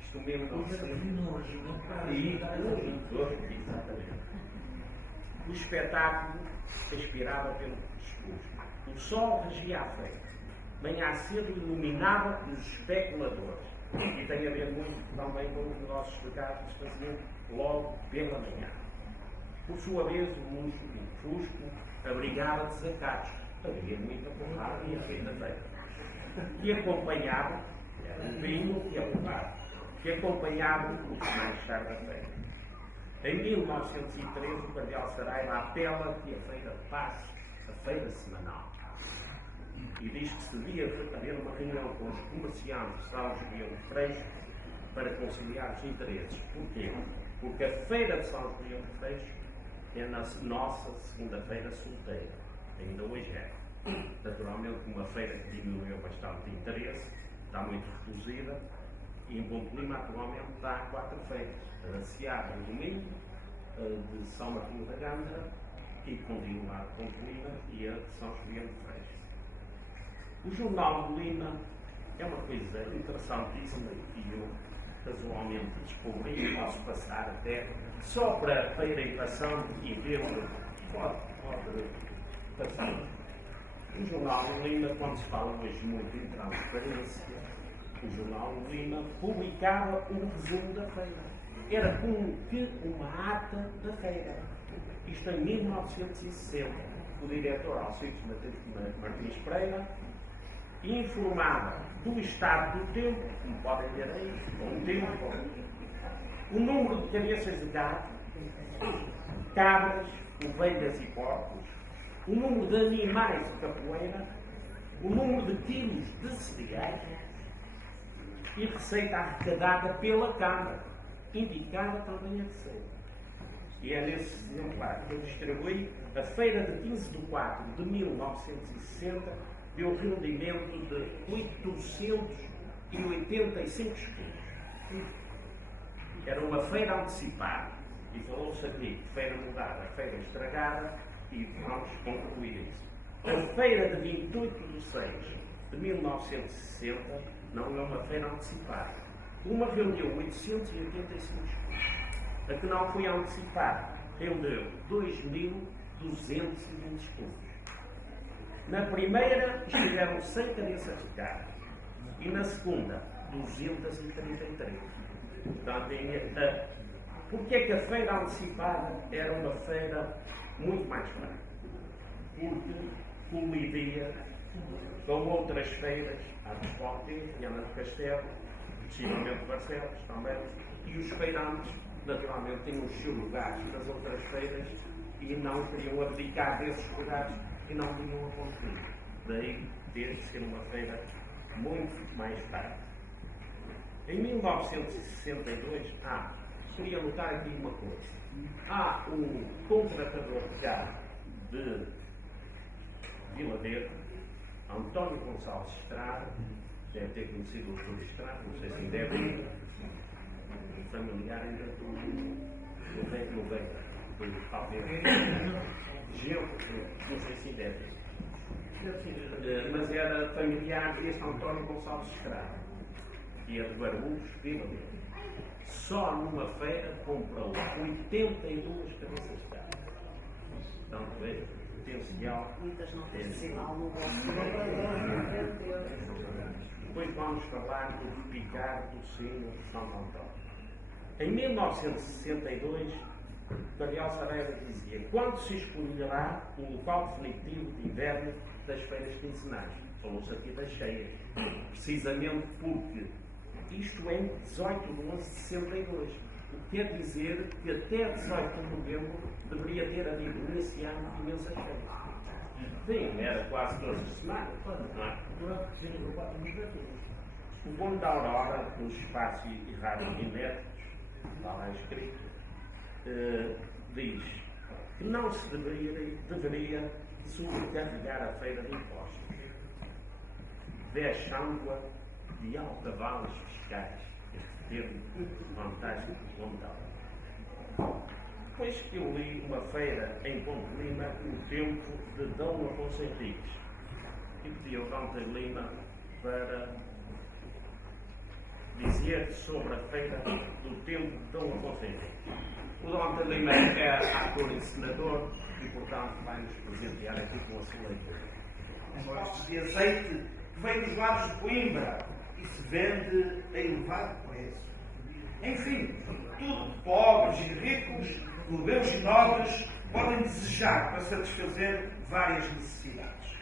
isto mesmo não se exatamente. O espetáculo expirava pelo discurso. O sol regia a feira. Manhã cedo iluminava os especuladores. E tem a ver muito também com os negócios de carros que se faziam logo pela manhã. Por sua vez, o musgo e o fusco abrigava desacatos. Havia muita porrada e a feira feira. E acompanhava, era um vinho e a porrada, que acompanhava o mais tarde da feira. Em 1913, o Cardeal Saraiva apela que a feira passe a feira semanal. E diz que se devia haver uma reunião com os comerciantes de São João de Freixo para conciliar os interesses. Porquê? Porque a feira de São João de Freixo é na nossa segunda-feira solteira. Ainda hoje é. Naturalmente, uma feira que diminuiu bastante de interesse, está muito reduzida, e em Ponte Lima atualmente está a 4 feiras. A da Seara no domingo, a de São Martinho da Gândara, e continuar de Ponte Lima, e a de São João de Freixo. O Jornal de Lima é uma coisa interessantíssima e eu casualmente descobri, posso passar até só para irem passando e ver pode passar. O Jornal de Lima, quando se fala hoje muito em transparência, o Jornal de Lima publicava um resumo da feira. Era como que uma ata da feira. Isto em 1960. O diretor Alcides Martins Pereira informava do estado do tempo, como podem ver aí, o tempo, o número de cabeças de gado, cabras, ovelhas e porcos, o número de animais de capoeira, o número de quilos de cereais e receita arrecadada pela Câmara, indicada também a receita. E é nesse exemplar que eu distribuí a feira de 15 de 4 de 1960, deu rendimento de 885 escudos. Era uma feira antecipada. E falou-se aqui de feira mudada, feira estragada, e vamos concluir isso. A feira de 28 de 6 de 1960 não é uma feira antecipada. Uma rendeu 885 escudos. A que não foi antecipada rendeu 2.220 escudos. Na primeira estiveram 100 cabeças de gado e na segunda 233. Portanto, porque é que a feira antecipada era uma feira muito mais fraca? Porque colidia com outras feiras, a de Fonte, Viana do Castelo, possivelmente Barcelos também, e os feirantes, naturalmente, tinham os seus lugares nas outras feiras e não queriam abdicar desses lugares e não vinham a Ponte Lima. Daí ter de ser uma feira muito mais tarde. Em 1962, queria notar aqui uma coisa. Há um contratador de gado de Vila Verde, António Gonçalves Estrada, deve ter conhecido o Dr. Estrada, não sei se ainda é bem familiar ainda do velho do talvez Geu, não sei se ainda é bem. Mas era familiar deste António Gonçalves Estrada, que é de Guarulhos, Vila Verde. Só numa feira comprou 82 cabeças de gado. Portanto, veja, potencial. Muitas não têm Sinal no vosso Depois vamos falar do Picar do Sino de São Antônio. Em 1962, o Cardeal Saraiva dizia: quando se escolherá o local definitivo de inverno das feiras quinzenais? Falou-se aqui das cheias, precisamente porque isto é 18 de 11 de 62. O que quer dizer que até 18 de novembro deveria ter havido nesse ano imensas feiras. Sim, era quase todas as semanas, não é? O Bom da Aurora, nos espaços e rádios inéditos, está lá escrito, diz que não se deveria sobrecarregar a feira de impostos, deixando-a de alcavalos fiscais. Este termo fantástico do Bom da Aurora. Depois eu li uma feira em Ponte Lima no tempo de Dom Afonso Henriques e pedi ao Dante Lima para dizer sobre a feira do tempo de Dom Afonso Henriques. O Dante Lima é ator e senador e, portanto, vai-nos presentear aqui com a sua leitura. Postos de azeite que vem dos lados de Coimbra e se vende a elevado preço. Enfim, tudo que pobres e ricos, plebeus e nobres podem desejar para satisfazer várias necessidades.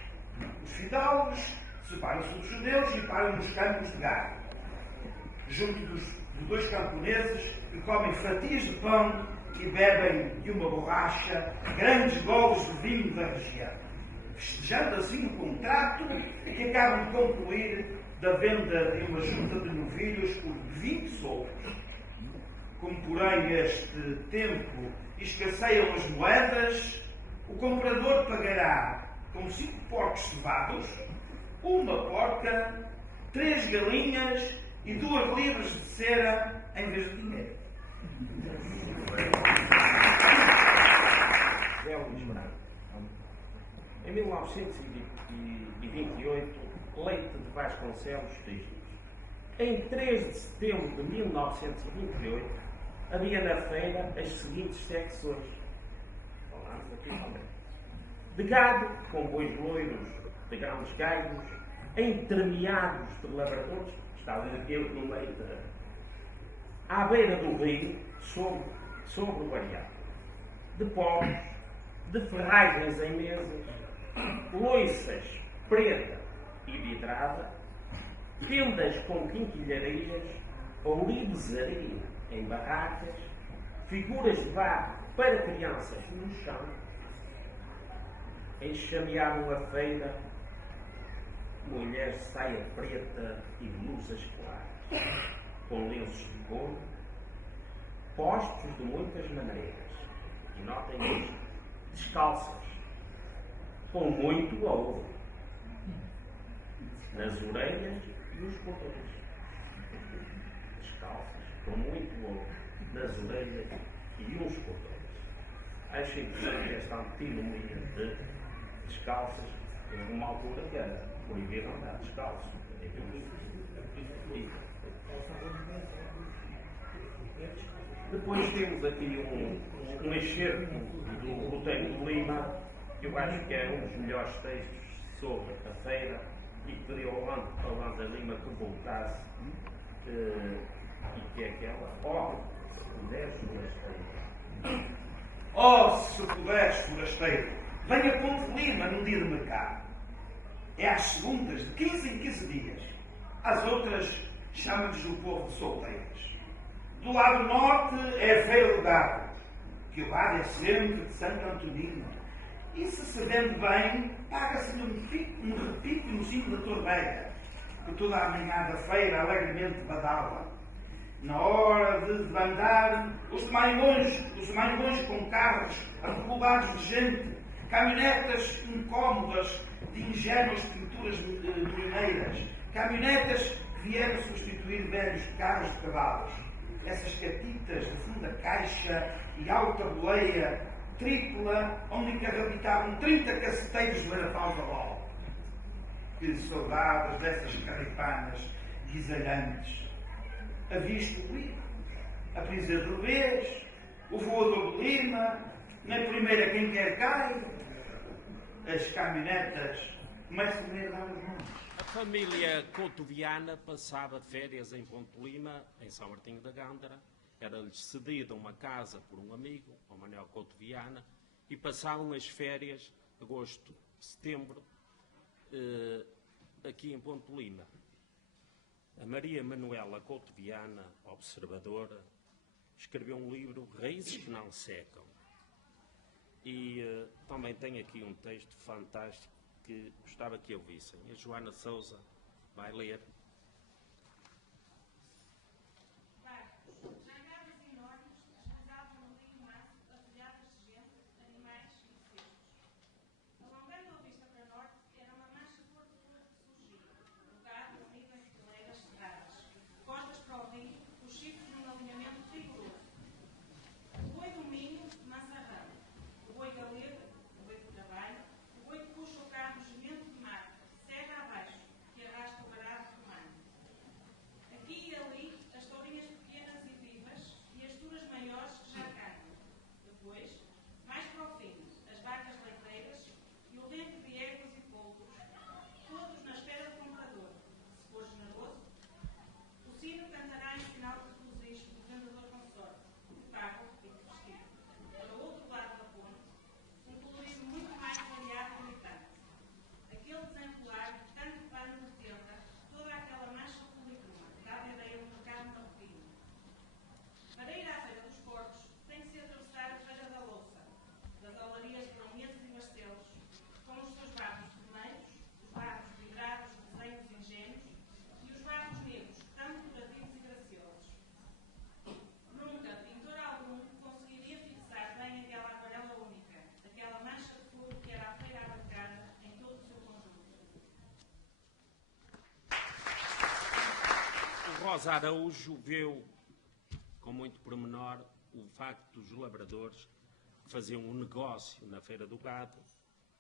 Os fidalgos separam-se dos judeus e param nos campos de gado, junto de dois camponeses que comem fatias de pão e bebem de uma borracha grandes golos de vinho da região, festejando assim um contrato que acabam de concluir da venda de uma junta de novilhos por 20 soldos. Como, porém, este tempo escasseiam as moedas, o comprador pagará com 5 porcos cevados, uma porca, 3 galinhas e 2 libras de cera em vez de dinheiro. José Luís Branco. Em 1928, Leite de Vasconcelos diz-nos: em 3 de setembro de 1928, havia na feira as seguintes secções. Falamos aqui também. De gado, com bois loiros, de grandes galhos, entremeados de lavradores, está ali aquele no meio à beira do rio, sobre o variado. De pobres, de ferragens em mesas, loiças preta e vidrada, tendas com quinquilharias, ourivesaria em barracas, figuras de barro para crianças no chão, enxamearam a feira mulheres de saia preta e blusas claras, com lenços de couro, postos de muitas maneiras, e notem isto, descalças, com muito ouro, nas orelhas e nos cordões. Descalças, com muito ouro, nas orelhas e uns cordões. Acho interessante esta antinomia de descalças. Houve uma altura que era proibido andar descalço. Depois temos aqui um excerto do Botelho de Lima, que eu acho que é um dos melhores textos sobre a feira e que pediu ao Landa Lima que voltasse, e que é aquela: se puderes, forasteiro. Oh, se puderes, forasteiro, venha a Ponte Lima num dia de mercado. É às segundas, de 15 em 15 dias. Às outras, chama-lhes o povo de solteiras. Do lado norte é a Feira do Gado, que o lado é sempre de Santo Antonino. E se vende bem, paga-se um repito no cimo da Torreira, que toda a manhã da feira alegremente badala. Na hora de bandar, os de mais longe com carros arrebolados de gente, caminhonetas incómodas de ingênuas pinturas milioneiras, caminhonetas que vieram substituir velhos carros de cavalos. Essas catitas de funda caixa e alta boleia tripla, onde encarrabitavam 30 caceteiros de larapaus a bola. Que saudades dessas carripanas guisalhantes. A Visto Lima, a Princesa de Revés, o Voador de Lima, na primeira quem quer cai, as caminhonetas começam a ler lá os nomes. A família Couto-Viana passava férias em Ponte Lima, em São Martinho da Gândara. Era-lhes cedida uma casa por um amigo, o Manuel Couto-Viana, e passavam as férias, agosto, setembro, aqui em Ponte Lima. A Maria Manuela Couto-Viana, observadora, escreveu um livro, Raízes que não secam. E também tem aqui um texto fantástico que gostava que ouvissem. A Joana Sousa vai ler. Costas para o rio, os chifres num alinhamento rigoroso. O boi do Minho Rosa Araújo viu com muito pormenor o facto dos labradores que faziam um negócio na Feira do Gado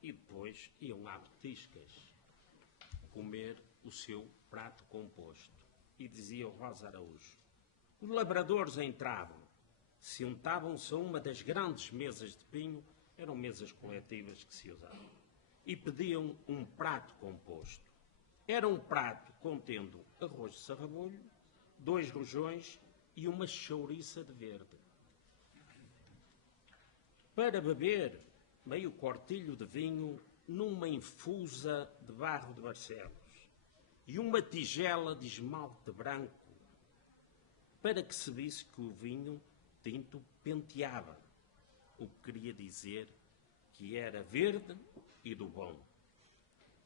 e depois iam a petiscas comer o seu prato composto. E dizia o Rosa Araújo: os labradores entravam, sentavam-se a uma das grandes mesas de pinho, eram mesas coletivas que se usavam, e pediam um prato composto. Era um prato contendo arroz de sarrabulho, 2 rojões e uma chouriça de verde. Para beber, meio quartilho de vinho numa infusa de barro de Barcelos e uma tigela de esmalte branco, para que se visse que o vinho tinto penteava, o que queria dizer que era verde e do bom.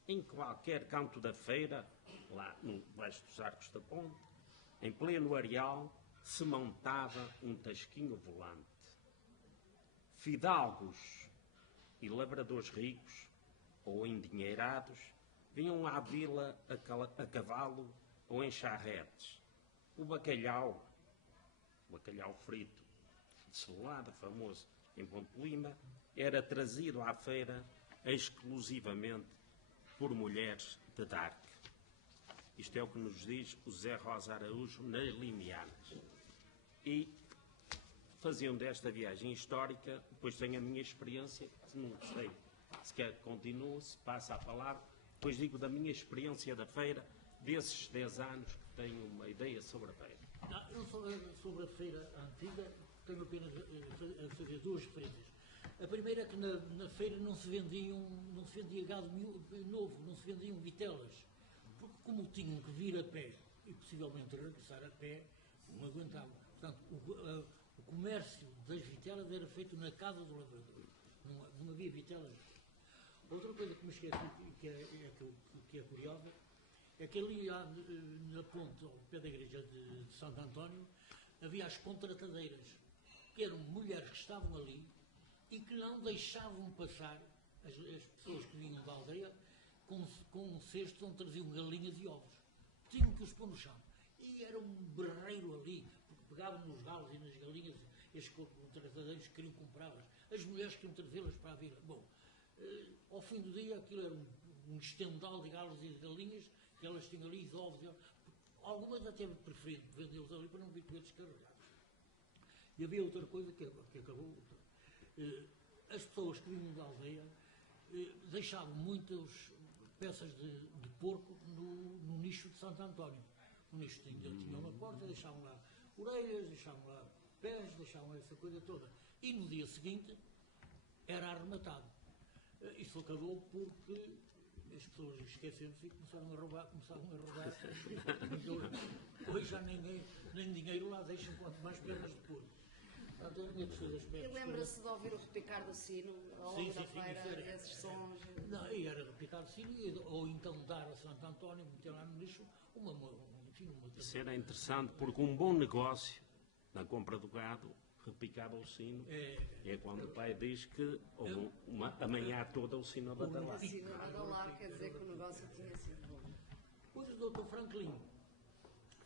Em qualquer canto da feira, lá no baixo dos Arcos da Ponte, em pleno areal, se montava um tasquinho volante. Fidalgos e labradores ricos ou endinheirados vinham à vila a cavalo ou em charretes. O bacalhau frito de Solada, famoso em Ponte Lima, era trazido à feira exclusivamente por mulheres de Dark. Isto é o que nos diz o Zé Rosa Araújo nas Limianas. E faziam desta viagem histórica, depois tenho a minha experiência, não sei se quer que continue, se passa a palavra, depois digo da minha experiência da feira, desses 10 anos que tenho uma ideia sobre a feira. Eu sobre a feira antiga tenho apenas a fazer 2 referências. A primeira é que na feira não se vendia gado novo, não se vendiam vitelas, porque como tinham que vir a pé e possivelmente regressar a pé, não aguentavam. Portanto, o comércio das vitelas era feito na casa do lavrador, não havia vitelas. Outra coisa que me esqueci, que é curiosa, é que ali na ponte, ao pé da igreja de Santo António, havia as contratadeiras, que eram mulheres que estavam ali e que não deixavam passar as pessoas que vinham da aldeia com um cesto onde traziam galinhas e ovos. Tinham que os pôr no chão. E era um berreiro ali, porque pegavam nos galos e nas galinhas, e as contratadeiros queriam comprá-las. As mulheres queriam trazê-las para a vila. Bom, ao fim do dia, aquilo era um estendal de galos e de galinhas, que elas tinham ali, os ovos. Algumas até preferiam vendê-los ali para não vir comer descarregados. E havia outra coisa que acabou. As pessoas que vinham da aldeia deixavam muitas peças de porco no nicho de Santo António. O nicho tinha uma porta, deixavam lá orelhas, deixavam lá pés, deixavam essa coisa toda. E no dia seguinte era arrematado. Isso acabou porque as pessoas esqueceram-se e começaram a roubar. Hoje já nem dinheiro lá deixam, quanto mais pernas de porco. E lembra-se de ouvir o repicar do sino ao longo da feira, esses sons? Não, e era repicar do sino, ou então dar a Santo António, meter lá no lixo, uma Isso era interessante, porque um bom negócio na compra do gado repicava o sino, é quando o pai diz que amanhã toda o sino a badalar. O sino a badalar quer dizer que o negócio tinha sido bom. Depois o Dr. Franklin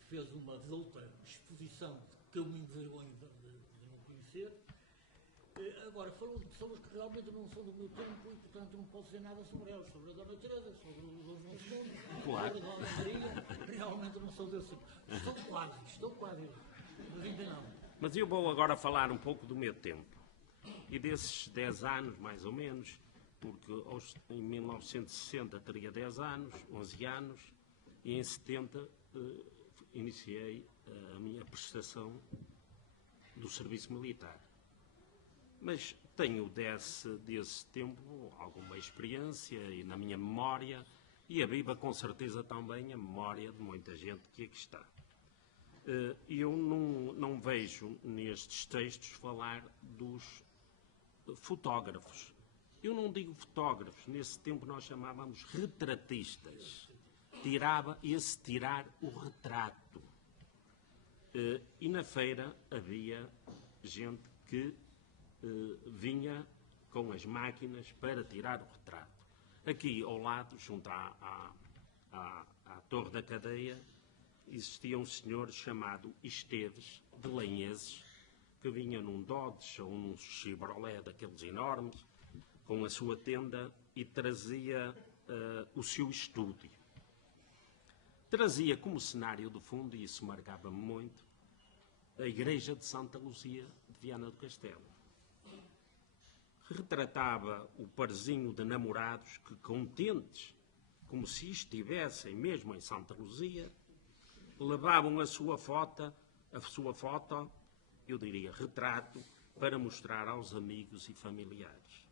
fez uma outra exposição que eu me envergonho de não conhecer. Agora, falou de pessoas que realmente não são do meu tempo e, portanto, não posso dizer nada sobre elas, sobre a Dona Teresa, sobre o Dom João II, claro. sobre a Dona Maria, realmente não sou desse. Estou quase, mas ainda não. Mas eu vou agora falar um pouco do meu tempo. E desses 10 anos, mais ou menos, porque em 1960 teria 10 anos, 11 anos, e em 70 iniciei a minha prestação do serviço militar. Mas tenho desse tempo alguma experiência e na minha memória, e aviva com certeza também a memória de muita gente que aqui está. Eu não vejo nestes textos falar dos fotógrafos. Eu não digo fotógrafos, nesse tempo nós chamávamos retratistas. Tirar o retrato. E na feira havia gente que vinha com as máquinas para tirar o retrato. Aqui ao lado, junto à Torre da Cadeia, existia um senhor chamado Esteves, de Lanheses, que vinha num Dodge ou num Chevrolet daqueles enormes, com a sua tenda, e trazia o seu estúdio. Trazia como cenário de fundo, e isso marcava-me muito, a igreja de Santa Luzia de Viana do Castelo. Retratava o parzinho de namorados que, contentes, como se estivessem mesmo em Santa Luzia, levavam a sua foto, eu diria retrato, para mostrar aos amigos e familiares.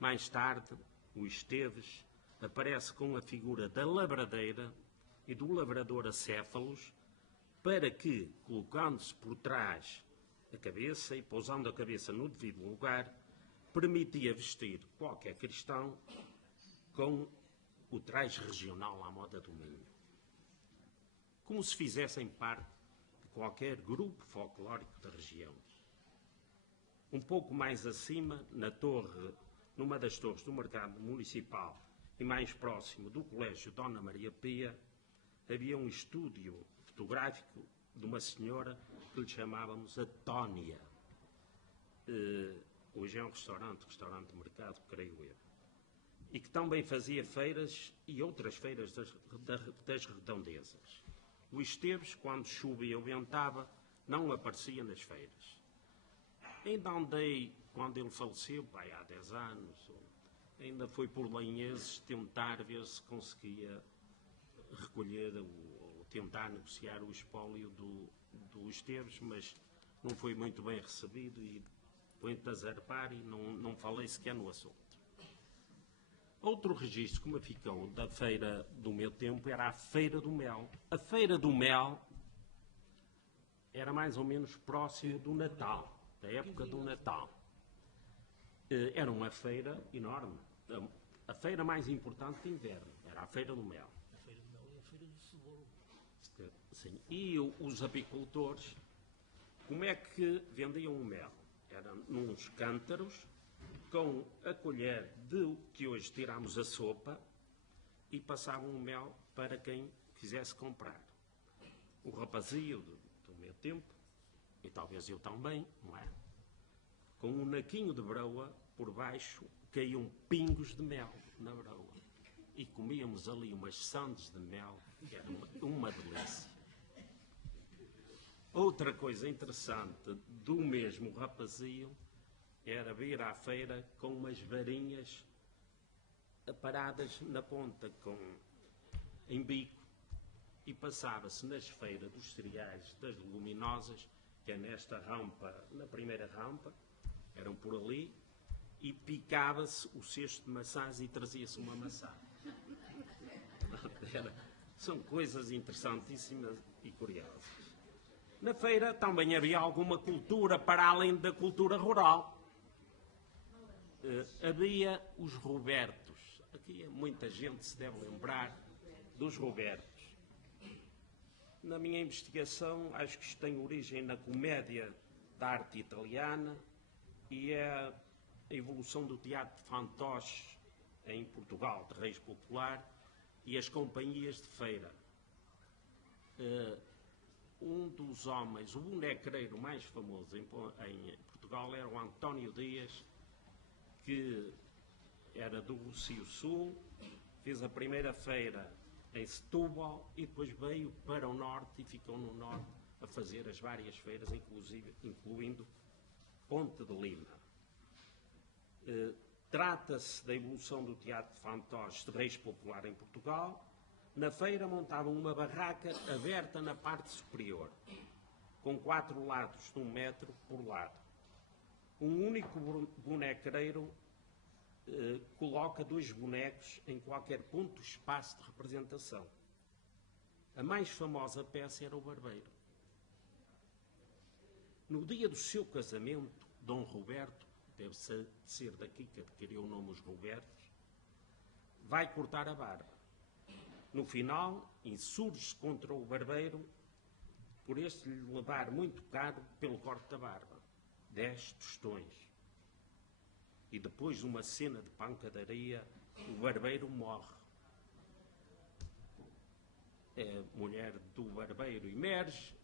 Mais tarde, o Esteves aparece com a figura da labradeira e do lavrador acéfalos, para que, colocando-se por trás a cabeça e pousando a cabeça no devido lugar, permitia vestir qualquer cristão com o traje regional à moda do Minho, como se fizessem parte de qualquer grupo folclórico da região. Um pouco mais acima, numa das torres do mercado municipal e mais próximo do Colégio Dona Maria Pia, havia um estúdio fotográfico de uma senhora que lhe chamávamos a Tónia. Hoje é um restaurante de mercado, creio eu. E que também fazia feiras e outras feiras das redondezas. O Esteves, quando chovia ou ventava, não aparecia nas feiras. Ainda andei, quando ele faleceu, há 10 anos, ainda fui por Lanheses tentar ver se conseguia recolher ou tentar negociar o espólio do Esteves, mas não foi muito bem recebido e foi-te a zarpar e não falei sequer no assunto. Outro registro que me ficou da feira do meu tempo era a Feira do Mel. A Feira do Mel era mais ou menos próximo do Natal, da época do Natal. Era uma feira enorme. A feira mais importante de inverno era a Feira do Mel. A Feira do Mel e a Feira do Cebolo. Sim. E os apicultores, como é que vendiam o mel? Eram nos cântaros, com a colher de que hoje tiramos a sopa, e passavam o mel para quem quisesse comprar. O rapazio do meu tempo, e talvez eu também, não é? Com um naquinho de broa, por baixo, caíam pingos de mel na broa. E comíamos ali umas sandes de mel, que era uma delícia. Outra coisa interessante do mesmo rapazio era vir à feira com umas varinhas paradas na ponta, em bico, e passava-se nas feiras dos cereais, das leguminosas, que é nesta rampa, na primeira rampa, eram por ali, e picava-se o cesto de maçãs e trazia-se uma maçã. São coisas interessantíssimas e curiosas. Na feira também havia alguma cultura para além da cultura rural. Havia os Robertos. Aqui muita gente se deve lembrar dos Robertos. Na minha investigação, acho que isto tem origem na comédia da arte italiana e é a evolução do teatro de fantoches em Portugal, de Reis Popular, e as companhias de feira. Um dos homens, o bonecreiro mais famoso em Portugal era o António Dias, que era do Rocio Sul, fez a primeira feira em Setúbal e depois veio para o norte e ficou no norte a fazer as várias feiras, incluindo Ponte de Lima. Trata-se da evolução do teatro de fantoches de Reis Popular em Portugal. Na feira montavam uma barraca aberta na parte superior, com 4 lados de 1 metro por lado. Um único bonecreiro coloca 2 bonecos em qualquer ponto do espaço de representação. A mais famosa peça era o barbeiro. No dia do seu casamento, Dom Roberto, deve ser daqui que adquiriu o nome os Robertos, vai cortar a barba. No final, insurge-se contra o barbeiro por este lhe levar muito caro pelo corte da barba, 10 tostões. E depois de uma cena de pancadaria, o barbeiro morre. a mulher do barbeiro emerge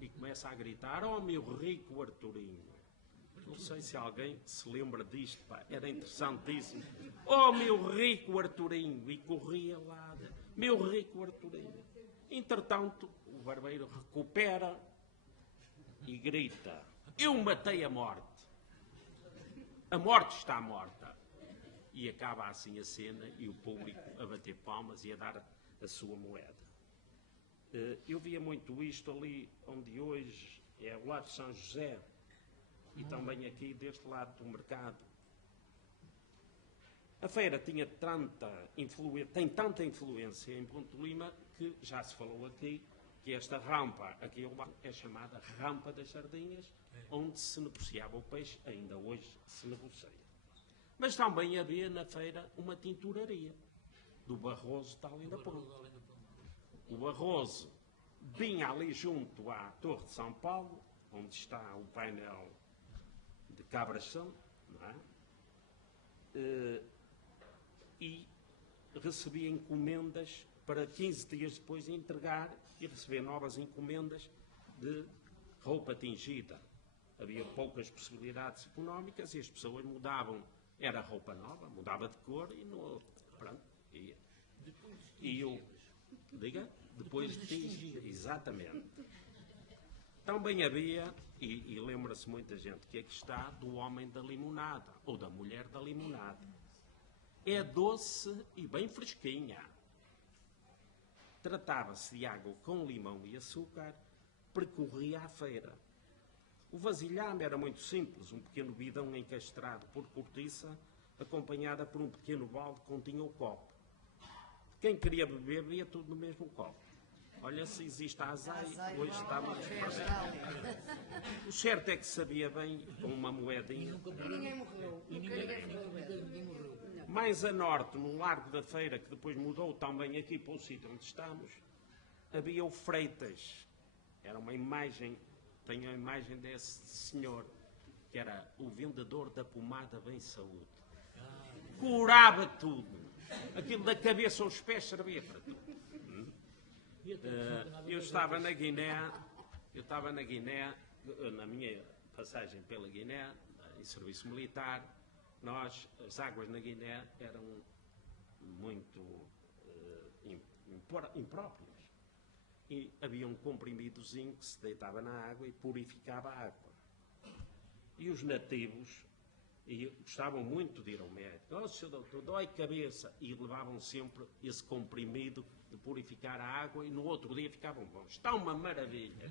e começa a gritar: "Oh, meu rico Arturinho!" Não sei se alguém se lembra disto, pá, era interessantíssimo. "Oh, meu rico Arturinho!" E corria lá, "Meu rico Arturinho!" Entretanto, o barbeiro recupera e grita: "Eu matei a morte. A morte está morta." E acaba assim a cena e o público a bater palmas e a dar a sua moeda. Eu via muito isto ali onde hoje é o lado de São José e também aqui deste lado do mercado. A feira tinha tem tanta influência em Ponte Lima que já se falou aqui que esta rampa aqui é chamada Rampa das Sardinhas, onde se negociava o peixe, ainda hoje se negocia. Mas também havia na feira uma tinturaria do Barroso de Além da Ponte. O Barroso vinha ali junto à Torre de São Paulo, onde está o painel de Cabrachão, não é? E recebia encomendas para 15 dias depois entregar e receber novas encomendas de roupa tingida. Havia poucas possibilidades económicas e as pessoas mudavam, era roupa nova, mudava de cor e no outro, pronto, ia. E eu, diga? Depois de tingida, exatamente. Também havia, e lembra-se muita gente, que aqui está do homem da limonada, ou da mulher da limonada. É doce e bem fresquinha. Tratava-se de água com limão e açúcar, percorria a feira. O vasilhame era muito simples, um pequeno bidão encastrado por cortiça, acompanhada por um pequeno balde que continha o copo. Quem queria beber, bebia tudo no mesmo copo. Olha, se existe a azai, hoje está muito diferente. O certo é que sabia bem com uma moedinha. E ninguém morreu. Ninguém morreu. Mais a norte, no Largo da Feira, que depois mudou também aqui para o sítio onde estamos, havia o Freitas. Era uma imagem, tenho a imagem desse senhor, que era o vendedor da pomada Bem Saúde. Curava tudo. Aquilo da cabeça aos pés servia para tudo. Eu estava na Guiné, na minha passagem pela Guiné, em serviço militar. As águas na Guiné eram muito impróprias. E havia um comprimidozinho que se deitava na água e purificava a água. E os nativos gostavam muito de ir ao médico. "Oh, Sr. Doutor, dói cabeça." E levavam sempre esse comprimido de purificar a água e no outro dia ficavam bons. Está uma maravilha.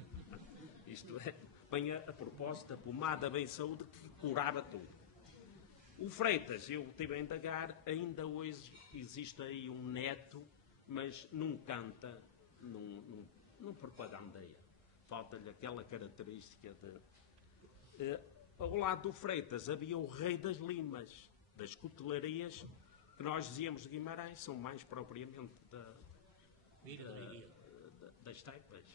Isto é, bem a propósito da pomada Bem Saúde que curava tudo. O Freitas, eu estive a indagar, ainda hoje existe aí um neto, mas não canta, não propagandeia. Falta-lhe aquela característica de... Ao lado do Freitas havia o Rei das Limas, das cutelarias, que nós dizíamos de Guimarães, são mais propriamente das taipas.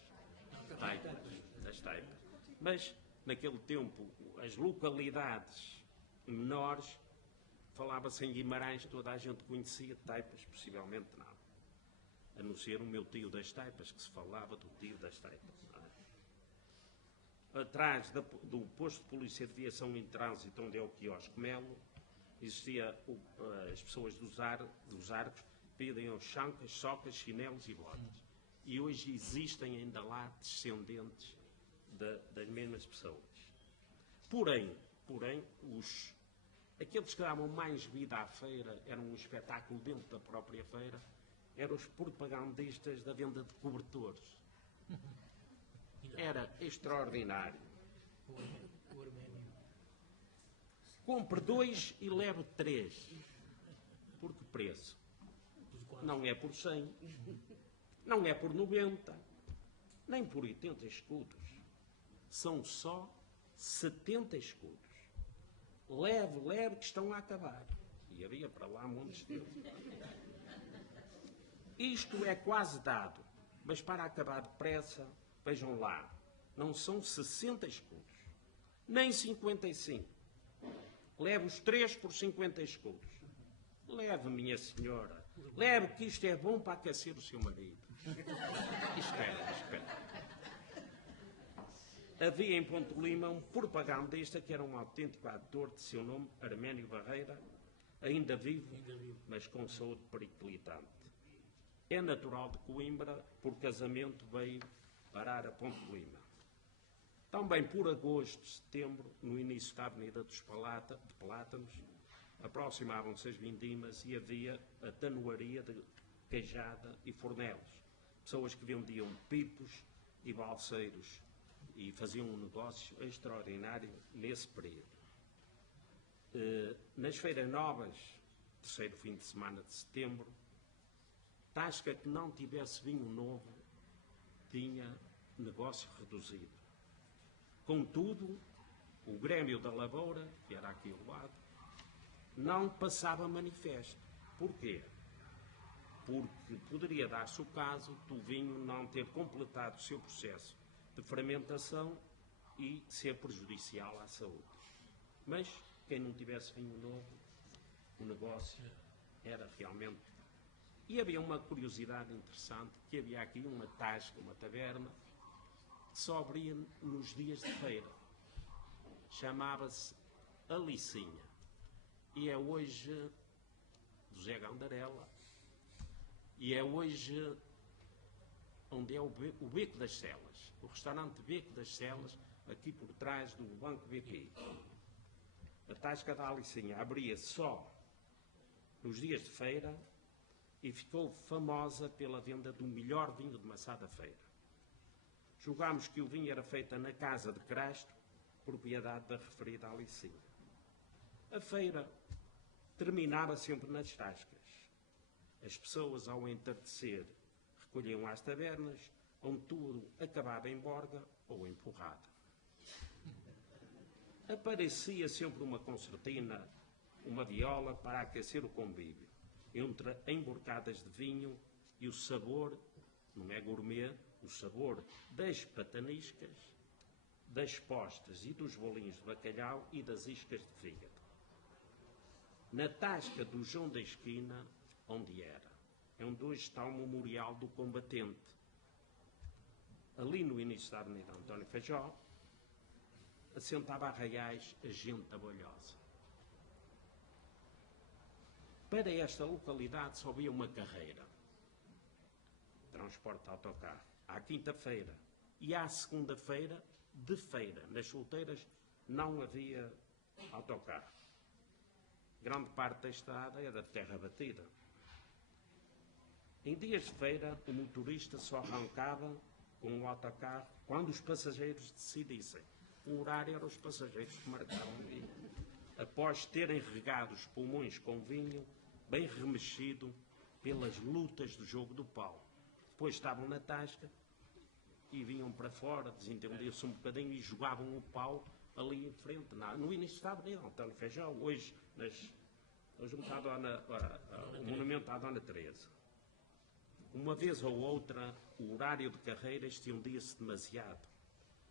Das taipas. Mas, naquele tempo, as localidades menores, falava-se em Guimarães, toda a gente conhecia Taipas, possivelmente não. A não ser o meu tio das Taipas, que se falava do tio das Taipas. Atrás do posto de polícia de viação em trânsito, onde é o quiosque Melo, existia as pessoas dos arcos, pedem aos chancas, socas, chinelos e botas. E hoje existem ainda lá descendentes das mesmas pessoas. Porém, aqueles que davam mais vida à feira, eram um espetáculo dentro da própria feira, eram os propagandistas da venda de cobertores. Era extraordinário. Compre 2 e leve 3. Por que preço? Não é por 100, não é por 90, nem por 80 escudos. São só 70 escudos. Leve, que estão a acabar. E havia para lá montes deles. Isto é quase dado, mas para acabar depressa, vejam lá, não são 60 escudos, nem 55. Leve os 3 por 50 escudos. Leve, minha senhora, Leve que isto é bom para aquecer o seu marido. Espera. Havia em Ponte Lima um propagandista que era um autêntico ator de seu nome, Arménio Barreira, ainda vivo, mas com saúde periclitante. É natural de Coimbra, por casamento veio parar a Ponte Lima. Também por agosto, setembro, no início da Avenida dos Plátanos, aproximavam-se as vindimas e havia a tanuaria de Queijada e Fornelos. Pessoas que vendiam pipos e balseiros e faziam um negócio extraordinário nesse período. Nas feiras novas, terceiro fim de semana de setembro, tasca que não tivesse vinho novo tinha negócio reduzido. Contudo, o Grêmio da Lavoura, que era aqui ao lado, não passava manifesto. Porquê? Porque poderia dar-se o caso do vinho não ter completado o seu processo de fermentação e ser prejudicial à saúde. Mas quem não tivesse vinho novo, o negócio era realmente... E havia uma curiosidade interessante, que havia aqui uma tasca, uma taberna, que só abria nos dias de feira. Chamava-se Alicinha. E é hoje do Zé Gandarela. E é hoje onde é o Beco das Celas. O restaurante Beco das Celas, aqui por trás do Banco BPI. A tasca da Alicinha abria só nos dias de feira e ficou famosa pela venda do melhor vinho de Maçã da Feira. Julgámos que o vinho era feito na Casa de Crasto, propriedade da referida Alicinha. A feira terminava sempre nas tascas. As pessoas, ao entardecer, recolhiam às tabernas, onde tudo acabava em borga ou em porrada. Aparecia sempre uma concertina, uma viola para aquecer o convívio, entre emborcadas de vinho e o sabor, não é gourmet, o sabor das pataniscas, das postas e dos bolinhos de bacalhau e das iscas de fígado. Na tasca do João da Esquina, onde era, é onde hoje está o Memorial do Combatente. Ali no início da Avenida António Feijó, assentava a Arraiais a gente abolhosa. Para esta localidade só havia uma carreira, transporte de autocarro, à quinta-feira e à segunda-feira de feira. Nas solteiras não havia autocarro. Grande parte da estrada era de terra batida. Em dias de feira, o motorista só arrancava com o autocarro quando os passageiros decidissem. O horário era os passageiros que marcavam o dia. Após terem regado os pulmões com vinho, bem remexido pelas lutas do jogo do pau. Depois estavam na tasca e vinham para fora, desentendiam-se um bocadinho e jogavam o pau ali em frente, no início da Avenida António Feijó, hoje está o monumento à Dona Teresa. Uma vez ou outra, o horário de carreira estendia-se demasiado.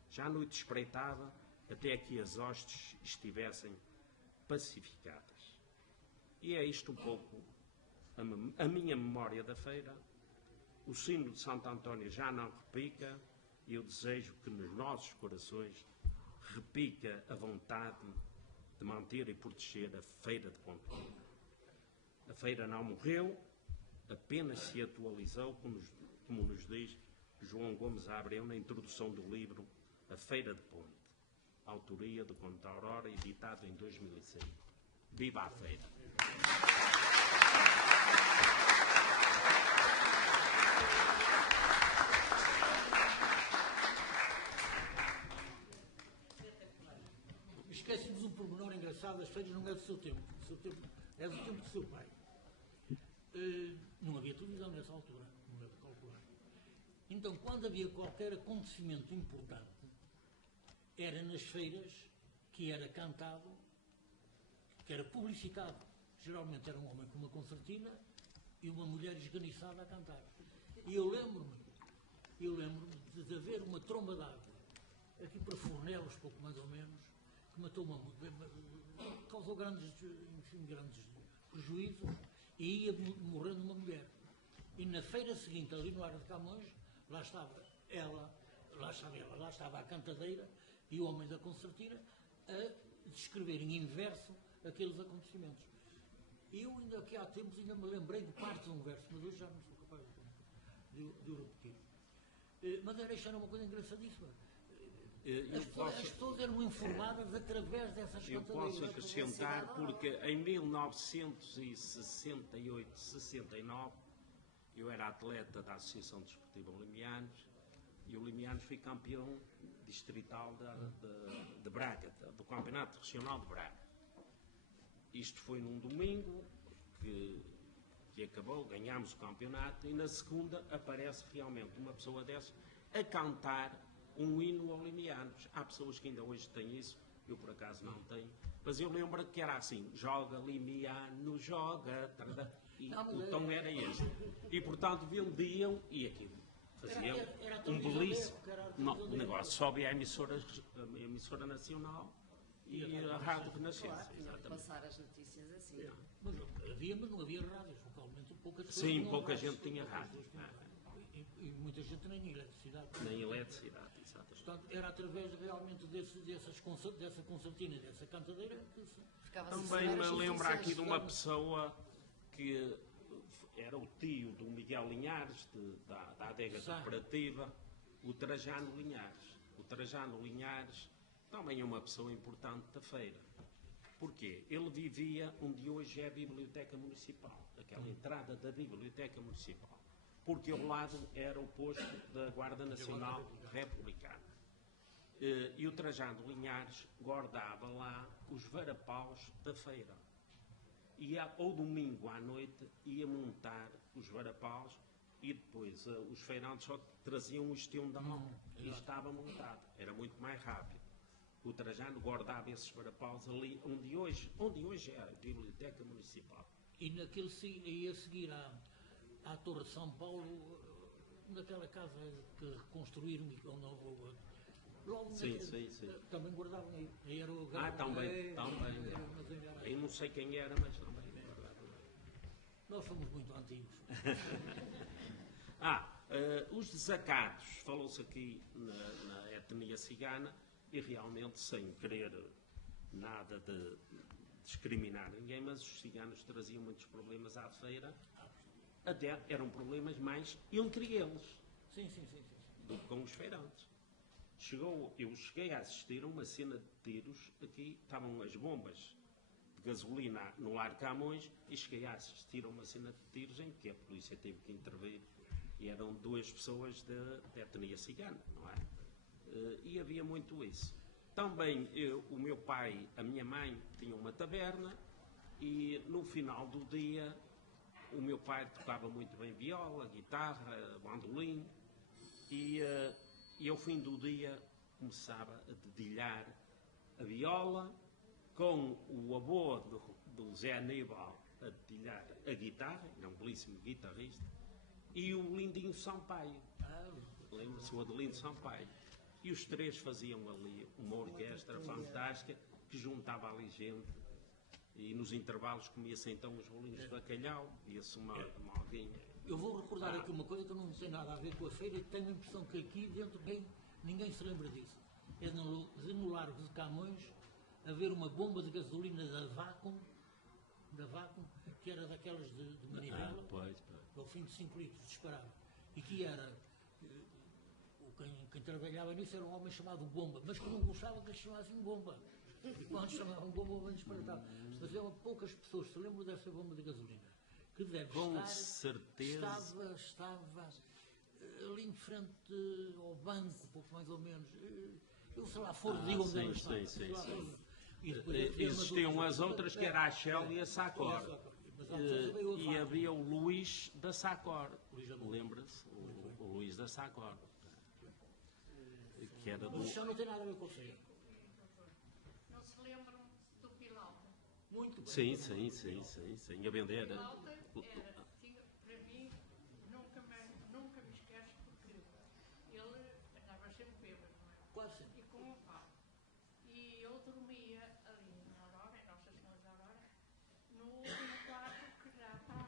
Já a noite espreitava até que as hostes estivessem pacificadas. E é isto um pouco a minha memória da feira. O sino de Santo António já não repica e eu desejo que nos nossos corações repica a vontade de manter e proteger a feira de Ponte Lima. A feira não morreu, apenas se atualizou, como nos diz João Gomes Abreu na introdução do livro A Feira de Ponte, autoria do Conde Aurora, editado em 2005. Viva a feira! Esquece-nos um pormenor engraçado, as feiras não é do seu tempo. O seu tempo é do tempo do seu pai. Não havia televisão nessa altura, não deve calcular. Então, quando havia qualquer acontecimento importante, era nas feiras que era cantado, que era publicitado. Geralmente era um homem com uma concertina e uma mulher esganiçada a cantar. E eu lembro-me de haver uma tromba d'água aqui para Fornelos, pouco mais ou menos, que matou causou grandes prejuízos, e ia morrendo uma mulher. E na feira seguinte, ali no Ar de Camões, lá estava a cantadeira e o homem da concertina a descrever em inverso aqueles acontecimentos. Eu ainda aqui há tempos ainda me lembrei de parte de um verso, mas hoje já não sou capaz de o repetir. Mas isto era uma coisa engraçadíssima. As pessoas eram informadas através dessas Eu cantadeiras. posso acrescentar, porque em 1968, 69, eu era atleta da Associação Desportiva Limianos e o Limianos foi campeão distrital de Braga, do Campeonato Regional de Braga. Isto foi num domingo que acabou, ganhámos o campeonato e na segunda aparece realmente uma pessoa dessas a cantar um hino ao Limianos. Há pessoas que ainda hoje têm isso, eu por acaso não tenho, mas eu lembro que era assim, joga Limiano, joga, e o tom era este. E portanto vendiam e aquilo faziam um belíssimo negócio. Sobe a emissora nacional e a Rádio Renascença. Claro, passar as notícias assim. Mas não havia rádios, localmente poucas pessoas. Sim, pouca gente tinha rádio. E muita gente nem eletricidade. Nem eletricidade, exatamente. Portanto, era através realmente dessa concertina, dessa cantadeira que se... Também me lembro aqui de uma pessoa que era o tio do Miguel Linhares, da adega cooperativa, o Trajano Linhares. O Trajano Linhares também é uma pessoa importante da feira. Porquê? Ele vivia onde hoje é a Biblioteca Municipal, aquela entrada da Biblioteca Municipal. Porque ao lado era o posto da Guarda Nacional Republicana. E o Trajano Linhares guardava lá os varapaus da feira. E ao domingo à noite ia montar os varapaus e depois os feirantes só traziam o estendão e estava montado. Era muito mais rápido. O Trajano guardava esses varapaus ali onde hoje é a Biblioteca Municipal. E naquele ia seguir à Torre de São Paulo, naquela casa que reconstruíram e com novo. Sim. Também guardavam aí. Aí era o também. Eu não sei quem era, mas também guardavam. Nós somos muito antigos. Os desacatos, falou-se aqui na etnia cigana, e realmente sem querer nada de discriminar ninguém, mas os ciganos traziam muitos problemas à feira. Até eram problemas mais entre eles do que com os feirantes. Eu cheguei a assistir a uma cena de tiros, aqui estavam as bombas de gasolina no Lar Camões, e cheguei a assistir a uma cena de tiros em que a polícia teve que intervir, e eram duas pessoas de etnia cigana, não é? E havia muito isso. Também o meu pai, a minha mãe, tinham uma taberna, e no final do dia o meu pai tocava muito bem viola, guitarra, bandolim, e ao fim do dia começava a dedilhar a viola, com o avô do Zé Aníbal a dedilhar a guitarra, era um belíssimo guitarrista, e o Lindinho Sampaio, lembra-se o Adelino Sampaio, e os três faziam ali uma orquestra fantástica que juntava ali gente. E nos intervalos comia-se então os bolinhos de bacalhau, via-se uma alguinha. Eu vou recordar aqui uma coisa que não tem nada a ver com a feira e tenho a impressão que aqui dentro ninguém se lembra disso. É no Largo de Camões haver uma bomba de gasolina da Vacum, que era daquelas de manivela, ao fim de 5 litros disparava. E que era, quem trabalhava nisso era um homem chamado Bomba, mas que não gostava que lhe chamassem Bomba. E quando chamavam bomba, o homem disparatava. Mas poucas pessoas se lembram dessa bomba de gasolina. Que deve com certeza. Estava ali em frente ao banco, pouco mais ou menos. Eu sei lá, fora de onde ela estava. Existiam as outras que era a Shell e a Sacor. E havia o Luís da Sacor. Lembra-se? O Luís da Sacor. Que era do... Mas já não tem nada a ver com o feira. Muito bem. Sim, a vender. Malta era, para mim, nunca me esqueço, porque ele andava sempre bêbado, não é? Quase sempre. E com o pau. E eu dormia ali na Aurora, em Nossa Senhora da Aurora, no quarto que já para a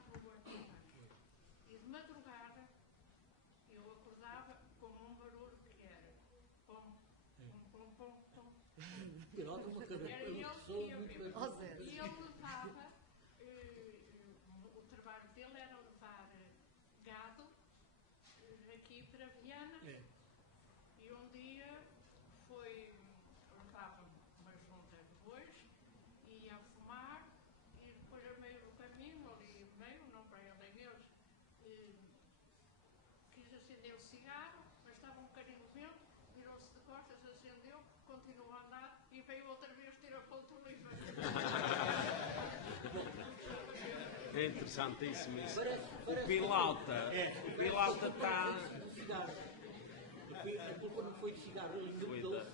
Piroca, uma pessoa muito bem. Ó Zé. E ele levava, o trabalho dele era levar gado aqui para Viana. É. E um dia levava uma junta de bois, ia a fumar, e depois a meio do caminho, ali meio, não para onde é deles, quis acender o cigarro, mas estava um bocadinho de vento, virou-se de costas, acendeu, continuou a andar e veio outra vez ter a ponta livre. É interessantíssimo isso. O Pilauta está... A culpa não foi de cigarro, ele enganou-se.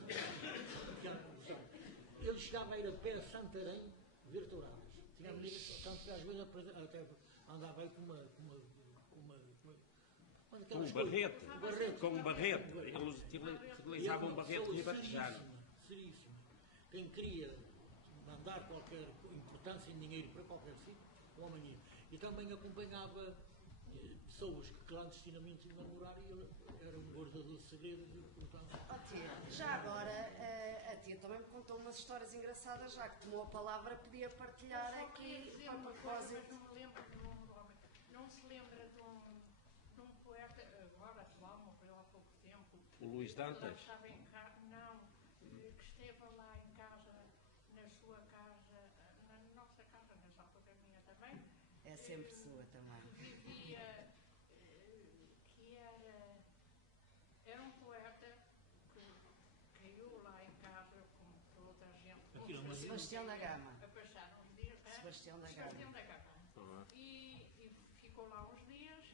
Ele chegava a ir a pé a Santarém ver touradas. Tinha amigos, tanto que às vezes até andava aí com Um barrete. Com um barrete. Eles utilizavam um barrete ribatejano. Seríssimo. Quem queria mandar qualquer importância em dinheiro para qualquer sítio, o homem ia. E também acompanhava pessoas que clandestinamente iam namorar e ele era um guardador de segredos e, portanto... Tia, já agora, a tia também me contou umas histórias engraçadas, já que tomou a palavra, podia partilhar Eu só queria aqui dizer a uma coisa, mas propósito. não me lembro do nome do homem. Não se lembra de um poeta, agora atual, morreu há pouco tempo. O Luís Dantas? Lá estava em casa, não, que esteve lá em casa, na sua casa, na nossa casa, nessa altura minha também. É sempre sua também. Vivia, que era um poeta que caiu lá em casa, como toda a gente. Aquilo é uma Sebastião da Gama. A passar uns dias. Sebastião da Gama. Sebastião da Gama. E ficou lá uns dias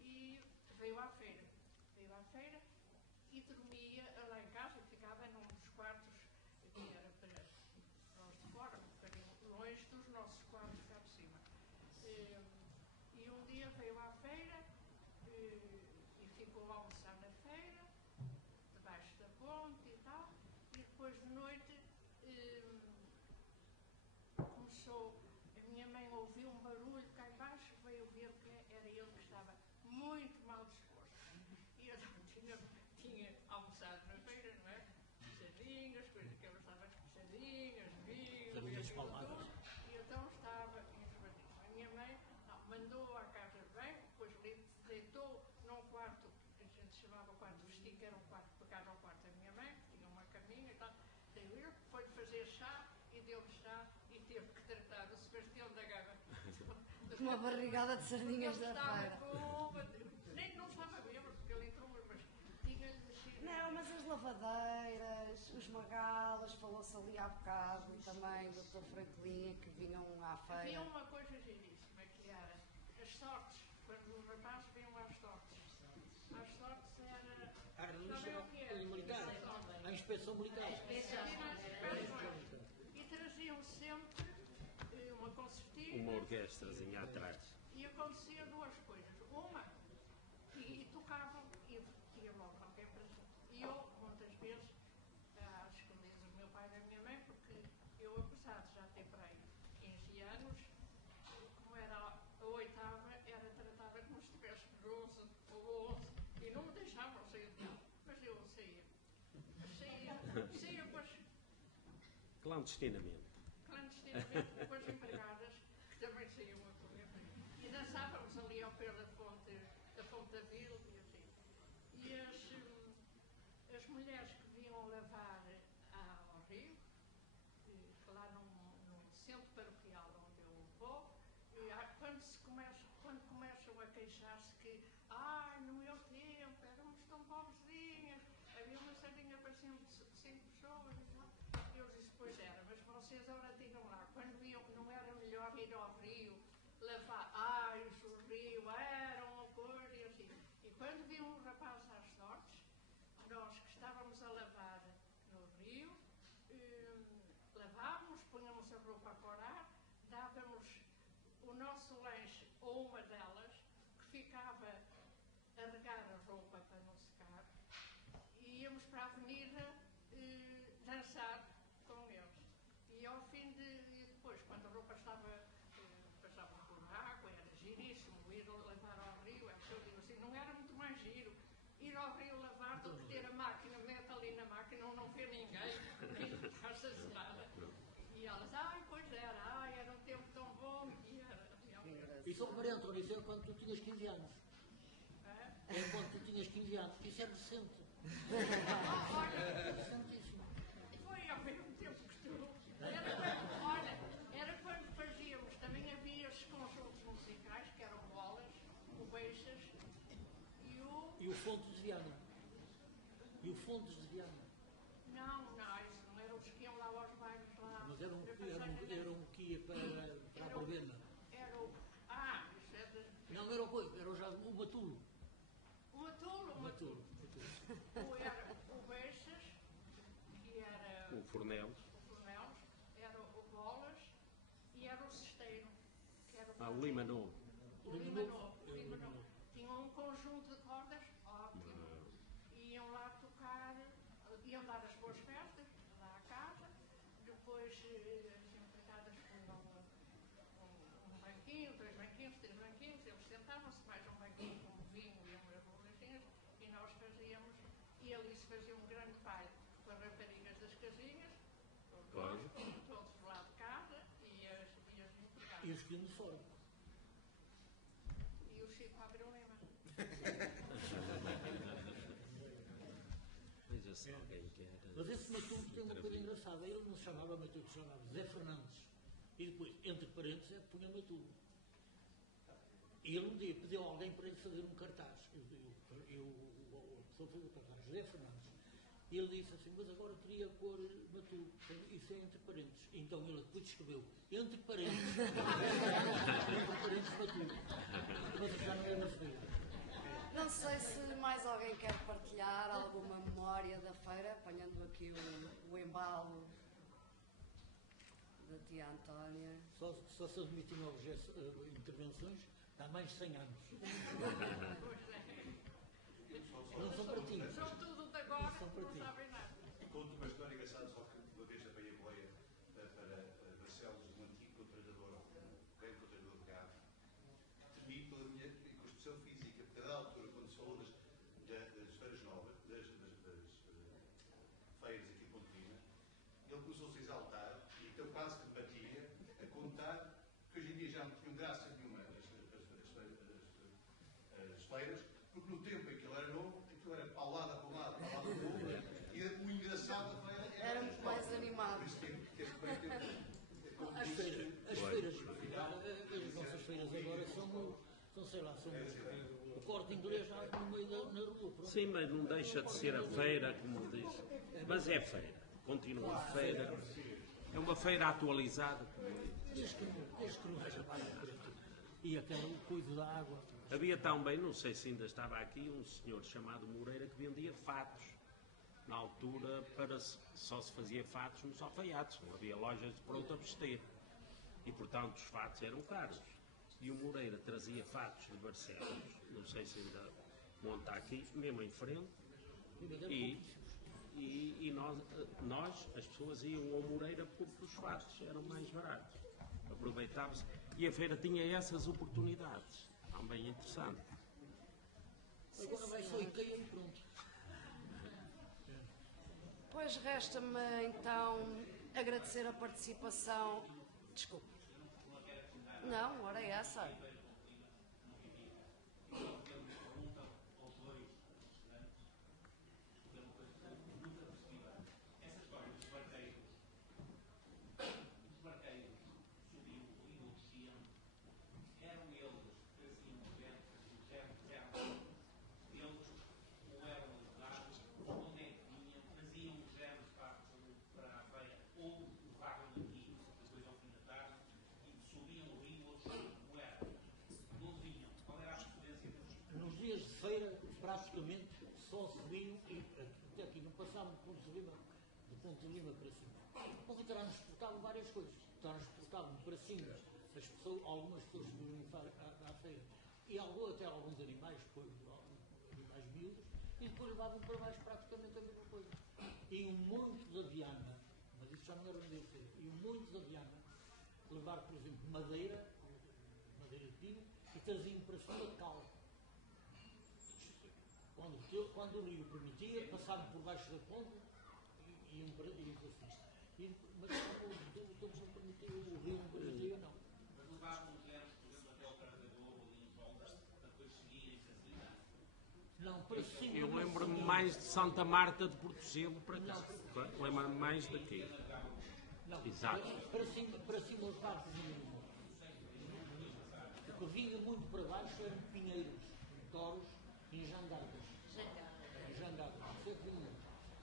e veio à feira. Veio à feira e dormia lá em casa, ficava num dos quartos que era para nós de fora, um bocadinho longe dos nossos quartos cá de cima. E um dia veio à feira e ficou a almoçar na feira, debaixo da ponte e tal, e depois de noite começou, a minha mãe ouviu um barulho cá embaixo, veio ver que era ele que estava muito mal disposto. E eu tinha almoçado na feira, não é? Sardinhas, coisas que eu estava, sardinhas, vinho, Sardinhas palmadas. e então estava enjoadíssimo. A minha mãe mandou à casa de banho, depois deitou num quarto, que a gente chamava o quarto vestido, que era um quarto pegado ao quarto da minha mãe, que tinha uma caminha e tal. Deu-lhe, foi-lhe fazer chá e deu-lhe chá e teve que tratar o Sebastião da Gama. Uma barrigada de sardinhas da Estava feira. nem não estava bêbado, porque ele entrou, mas tinha-lhe mexido. Não, mas as lavadeiras, os magalas, falou-se ali há bocado também do Dr. Franklin, que vinham à Havia feira. uma coisa giríssima, que era as sortes, quando os rapazes vinham às sortes. Às sortes era... A Sabem o que é? militar, a inspeção militar. E traziam sempre uma concertina. Uma orquestrazinha atrás. E acontecia duas coisas. Uma, e tocavam e ia logo alguém para cima. E eu, muitas vezes, às escondidas do meu pai e da minha mãe, porque eu, apesar de já ter para aí 15 anos, como era a oitava, era tratada como se tivesse 12 ou 11, e não me deixavam sair de casa. Mas eu saía. Saía com as Clandestinamente. clandestinamente com as empregadas, que também saíam a correr. E dançávamos ali ao pé da fonte da Vila e assim. E as mulheres que vinham lavar ao rio, que lá num centro paroquial onde eu vou, quando começam a queixar-se que no meu tempo éramos tão pobrezinhas, havia uma sardinha para 5 pessoas e tal. Eu disse, pois era, mas vocês agora digam lá, quando viam que não era melhor ir ao rio, lavar, isso o rio era uma coisa e assim. E quando viam um rapaz às sortes, nós que estávamos a lavar no rio, lavávamos, punhamos a roupa a corar, dávamos o nosso lanche ou uma delas, que ficava a regar a roupa para não secar, e íamos para a avenida dançar com eles. E ao fim e depois, quando a roupa passava por água, era giríssimo, ir lavar ao rio, eu digo assim, não era muito mais giro ir ao rio lavar do que ter a máquina, mete ali na máquina, não vê ninguém, e estás Nossa Senhora. E elas, ai, pois era, era um tempo tão bom. E era realmente. E só Maria Antónia, isso era quando tu tinhas 15 anos. É? Era quando tu tinhas 15 anos. Isso é recente. Olha, É recentíssimo. foi ao mesmo tempo que tu. Olha, era quando fazíamos, também havia os conjuntos musicais, que eram bolas, o Beixas e o. E o Fontes de Viana. E o Fontes de Viana. Não, isso não eram os que iam lá aos bailes lá. Mas era um que ia para a Era o- Barbena. Era o. Isso é de. Não era o coisa, era o Matulo. O Matulo, Matulo. Era o Beixas, que era O Fornelos. o Fornelos, era o Bolas e era o Cesteiro, que era O Lima Novo. O Lima Novo. Tinham um conjunto de cordas, ótimo. Iam lá tocar, iam dar as boas festas, lá à casa, depois as empregadas punham um banquinho, 2 banquinhos, 3 banquinhos, eles sentavam-se mais um banquinho com vinho e umas bolachinhas, e nós fazíamos, e ali se fazia um grande baile com as raparigas das casinhas, todos lá de casa, e as empregadas. E os que iam de fora. E o Chico Abreu Lima. Veja se alguém quer. Mas esse Matulo tem uma coisa engraçada. Ele não se chamava Matulo, se chamava Zé Fernandes. E depois, entre parênteses, é que punha Matulo. E ele um dia pediu a alguém para lhe fazer um cartaz. A pessoa fez o cartaz, Zé Fernandes. E ele disse assim, mas agora queria pôr Matulo. Isso é entre parênteses. Então ele depois escreveu, entre parênteses. Entre parênteses Matulo. Mas já não era assim. Não sei se mais alguém quer partilhar alguma memória da feira, apanhando aqui o embalo da tia Antónia. Só se admitem intervenções há mais de 100 anos. Não são para ti. São tudo de agora, São para não ti. sabem nada. Conto uma história engraçada, só que uma vez apanhei a boleia para Barcelos de um antigo contratador, um grande contratador de gado. Temi pela minha constituição física, porque a dada altura, quando se falou das feiras novas, das feiras aqui em Ponte Lima, ele começou-se a exaltar e então quase que me batia a contar que hoje em dia já não tinham graça nenhuma as feiras, porque no tempo em que ele era novo, aquilo era paulada para um lado, paulada para o outro, e o engraçado da feira Era muito mais animado. Por isso que este bem tempo. As feiras, as nossas feiras agora são sei lá, são o Corte Inglês no meio na rua. Pronto. Sim, mas não deixa de ser a feira, como diz. Mas é feira. Continua feira. É uma feira atualizada, como diz. Desde que não veja mais à frente. E aquela coisa da água. Havia também, não sei se ainda estava aqui, um senhor chamado Moreira que vendia fatos. Na altura, só se fazia fatos nos alfaiates, não havia lojas de pronto a vestir. E, portanto, os fatos eram caros. E o Moreira trazia fatos de Barcelos, não sei se ainda monta aqui, mesmo em frente. E nós, as pessoas iam ao Moreira porque os fatos eram mais baratos. Aproveitava-se. E a feira tinha essas oportunidades. Também interessante. Agora vai só IKEA e pronto. Pois resta-me então agradecer a participação. Desculpe. Não, ora é essa. Nos dias de feira, praticamente só se vinham, e até aqui não passavam de Ponte Lima para cima. Mas então transportavam várias coisas. Transportavam para cima algumas pessoas que vinham à feira, e até alguns animais, animais miúdos, e depois levavam para baixo praticamente a mesma coisa. E um monte de Viana, mas isso já não era no DF, e um monte de Viana, levar, por exemplo, madeira de pino, e traziam para cima cal. Quando o rio permitia, passavam por baixo da ponte e iam para cima. Mas o tempo não permitiu, o rio não permitia, não. Mas levavam os erros, por exemplo, até ao carregador ali em volta, para depois seguirem sem sair. Não, para cima. Eu lembro-me mais de Santa Marta de Portoselo para cá. Lembro-me mais daqui. Não, Exato. para cima os barcos não. O que vinha muito para baixo eram pinheiros, touros e jandardas. Jandardas, isso é que vinha.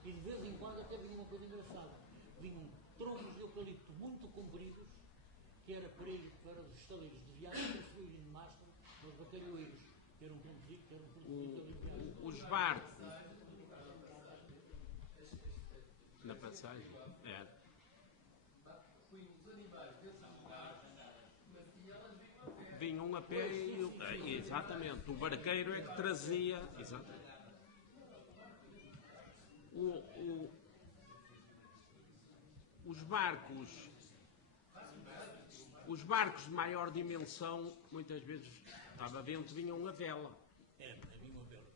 E de vez em quando até vinha uma coisa engraçada. Vinham troncos de eucalipto muito compridos, que era para ir para os estaleiros de viagem, para se irem de máscara, os bacalhoeiros, que eram conhecidos, Os barcos na passagem vinham a pé e exatamente o barqueiro é que trazia exatamente. Os barcos de maior dimensão muitas vezes estava vento, vinham a vela. Havia uma vela.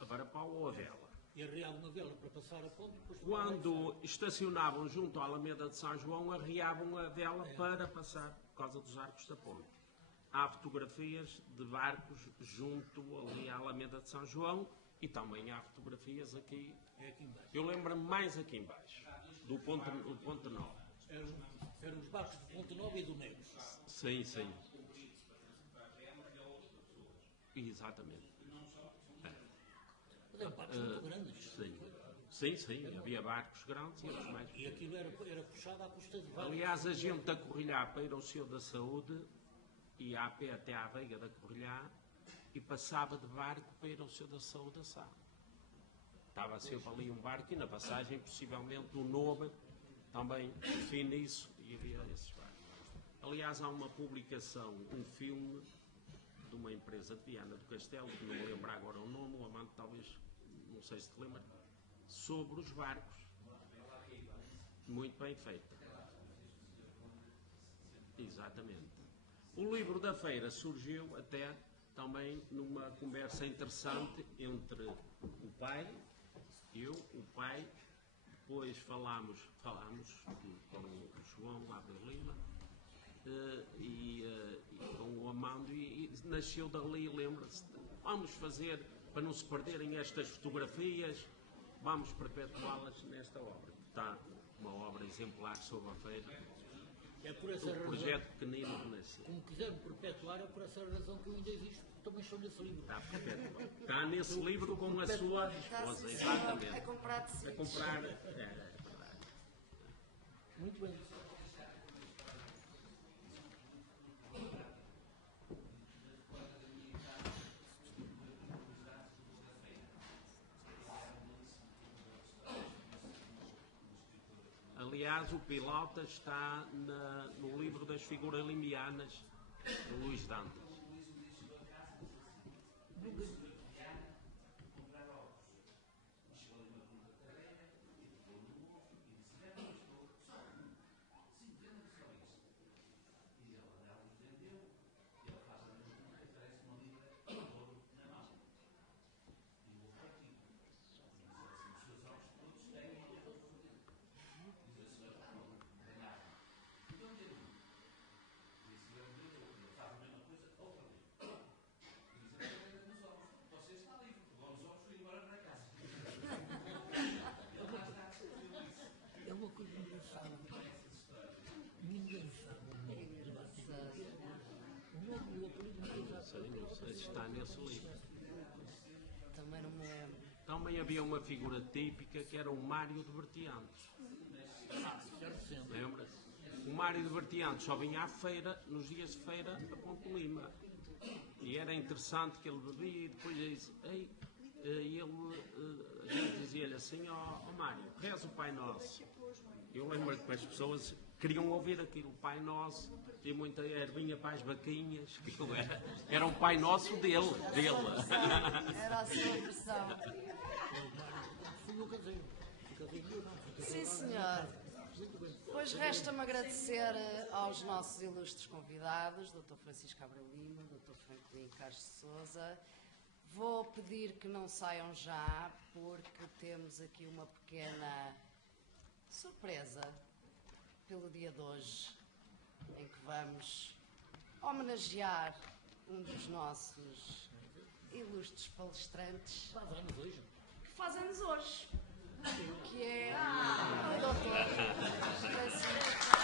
A varapau ou a vela. E arriavam uma vela para passar a ponte. Quando estacionavam junto à Alameda de São João, arriavam a vela para passar por causa dos arcos da ponte. Há fotografias de barcos junto ali à Alameda de São João e também há fotografias aqui. Aqui embaixo. Eu lembro-me mais aqui embaixo, do ponto 9. Eram os barcos de Ponte Nova e do Negro. Sim, sim. Exatamente. Mas eram barcos muito grandes. Sim. Havia barcos grandes e outros mais. E aquilo era puxado à custa de vários. Aliás, a gente a Corrilhá para ir ao Senhor da Saúde ia a pé até à Veiga da Corrilhá e passava de barco para ir ao Senhor da Saúde a Sá. Estava sempre ali um barco e na passagem, possivelmente, o nome também define isso e havia esses barcos. Aliás, há uma publicação, um filme de uma empresa de Viana do Castelo, que não me lembro agora o nome, o Amante talvez, não sei se te lembra, sobre os barcos. Muito bem feito. Exatamente. O livro da feira surgiu até também numa conversa interessante entre o pai, o pai, depois falámos com o João lá de Lima e com o Amando e nasceu dali, lembra-se, vamos fazer, para não se perderem estas fotografias, vamos perpetuá-las nesta obra. Está uma obra exemplar sobre a feira. É por essa razão, projeto pequenino que nasceu. como quiseram perpetuar, é por essa razão que eu ainda existo, também estou nesse livro. Está perpetuado. Está nesse livro com a sua esposa, exatamente. É comprado A comprar. É verdade. Muito bem. Aliás, o Pilota está no livro das figuras limianas de Luís Dantas. É uma coisa engraçada. Ninguém sabe o nome do Vaticano. O nome do apelido não Sei, não sei se está nesse livro. Também não me lembro. Também havia uma figura típica que era o Mário de Bertiantes. Lembra-se? O Mário de Bertiantes só vinha à feira, nos dias de feira, a Ponte Lima. E era interessante que ele bebia e depois a gente dizia-lhe assim, ó Mário, reza o Pai Nosso. Eu lembro que as pessoas queriam ouvir aquilo, o Pai Nosso, tinha muita ervinha para as vaquinhas, era o Pai Nosso dele. Era a sua versão. fui no caseiro. Sim, senhor. Pois resta-me agradecer aos nossos ilustres convidados, Dr. Francisco Abreu Lima, Dr. Franklin Carlos de Sousa. Vou pedir que não saiam já, porque temos aqui uma pequena surpresa pelo dia de hoje, em que vamos homenagear um dos nossos ilustres palestrantes Faz anos hoje. que faz anos hoje, que é o Dr. Francisco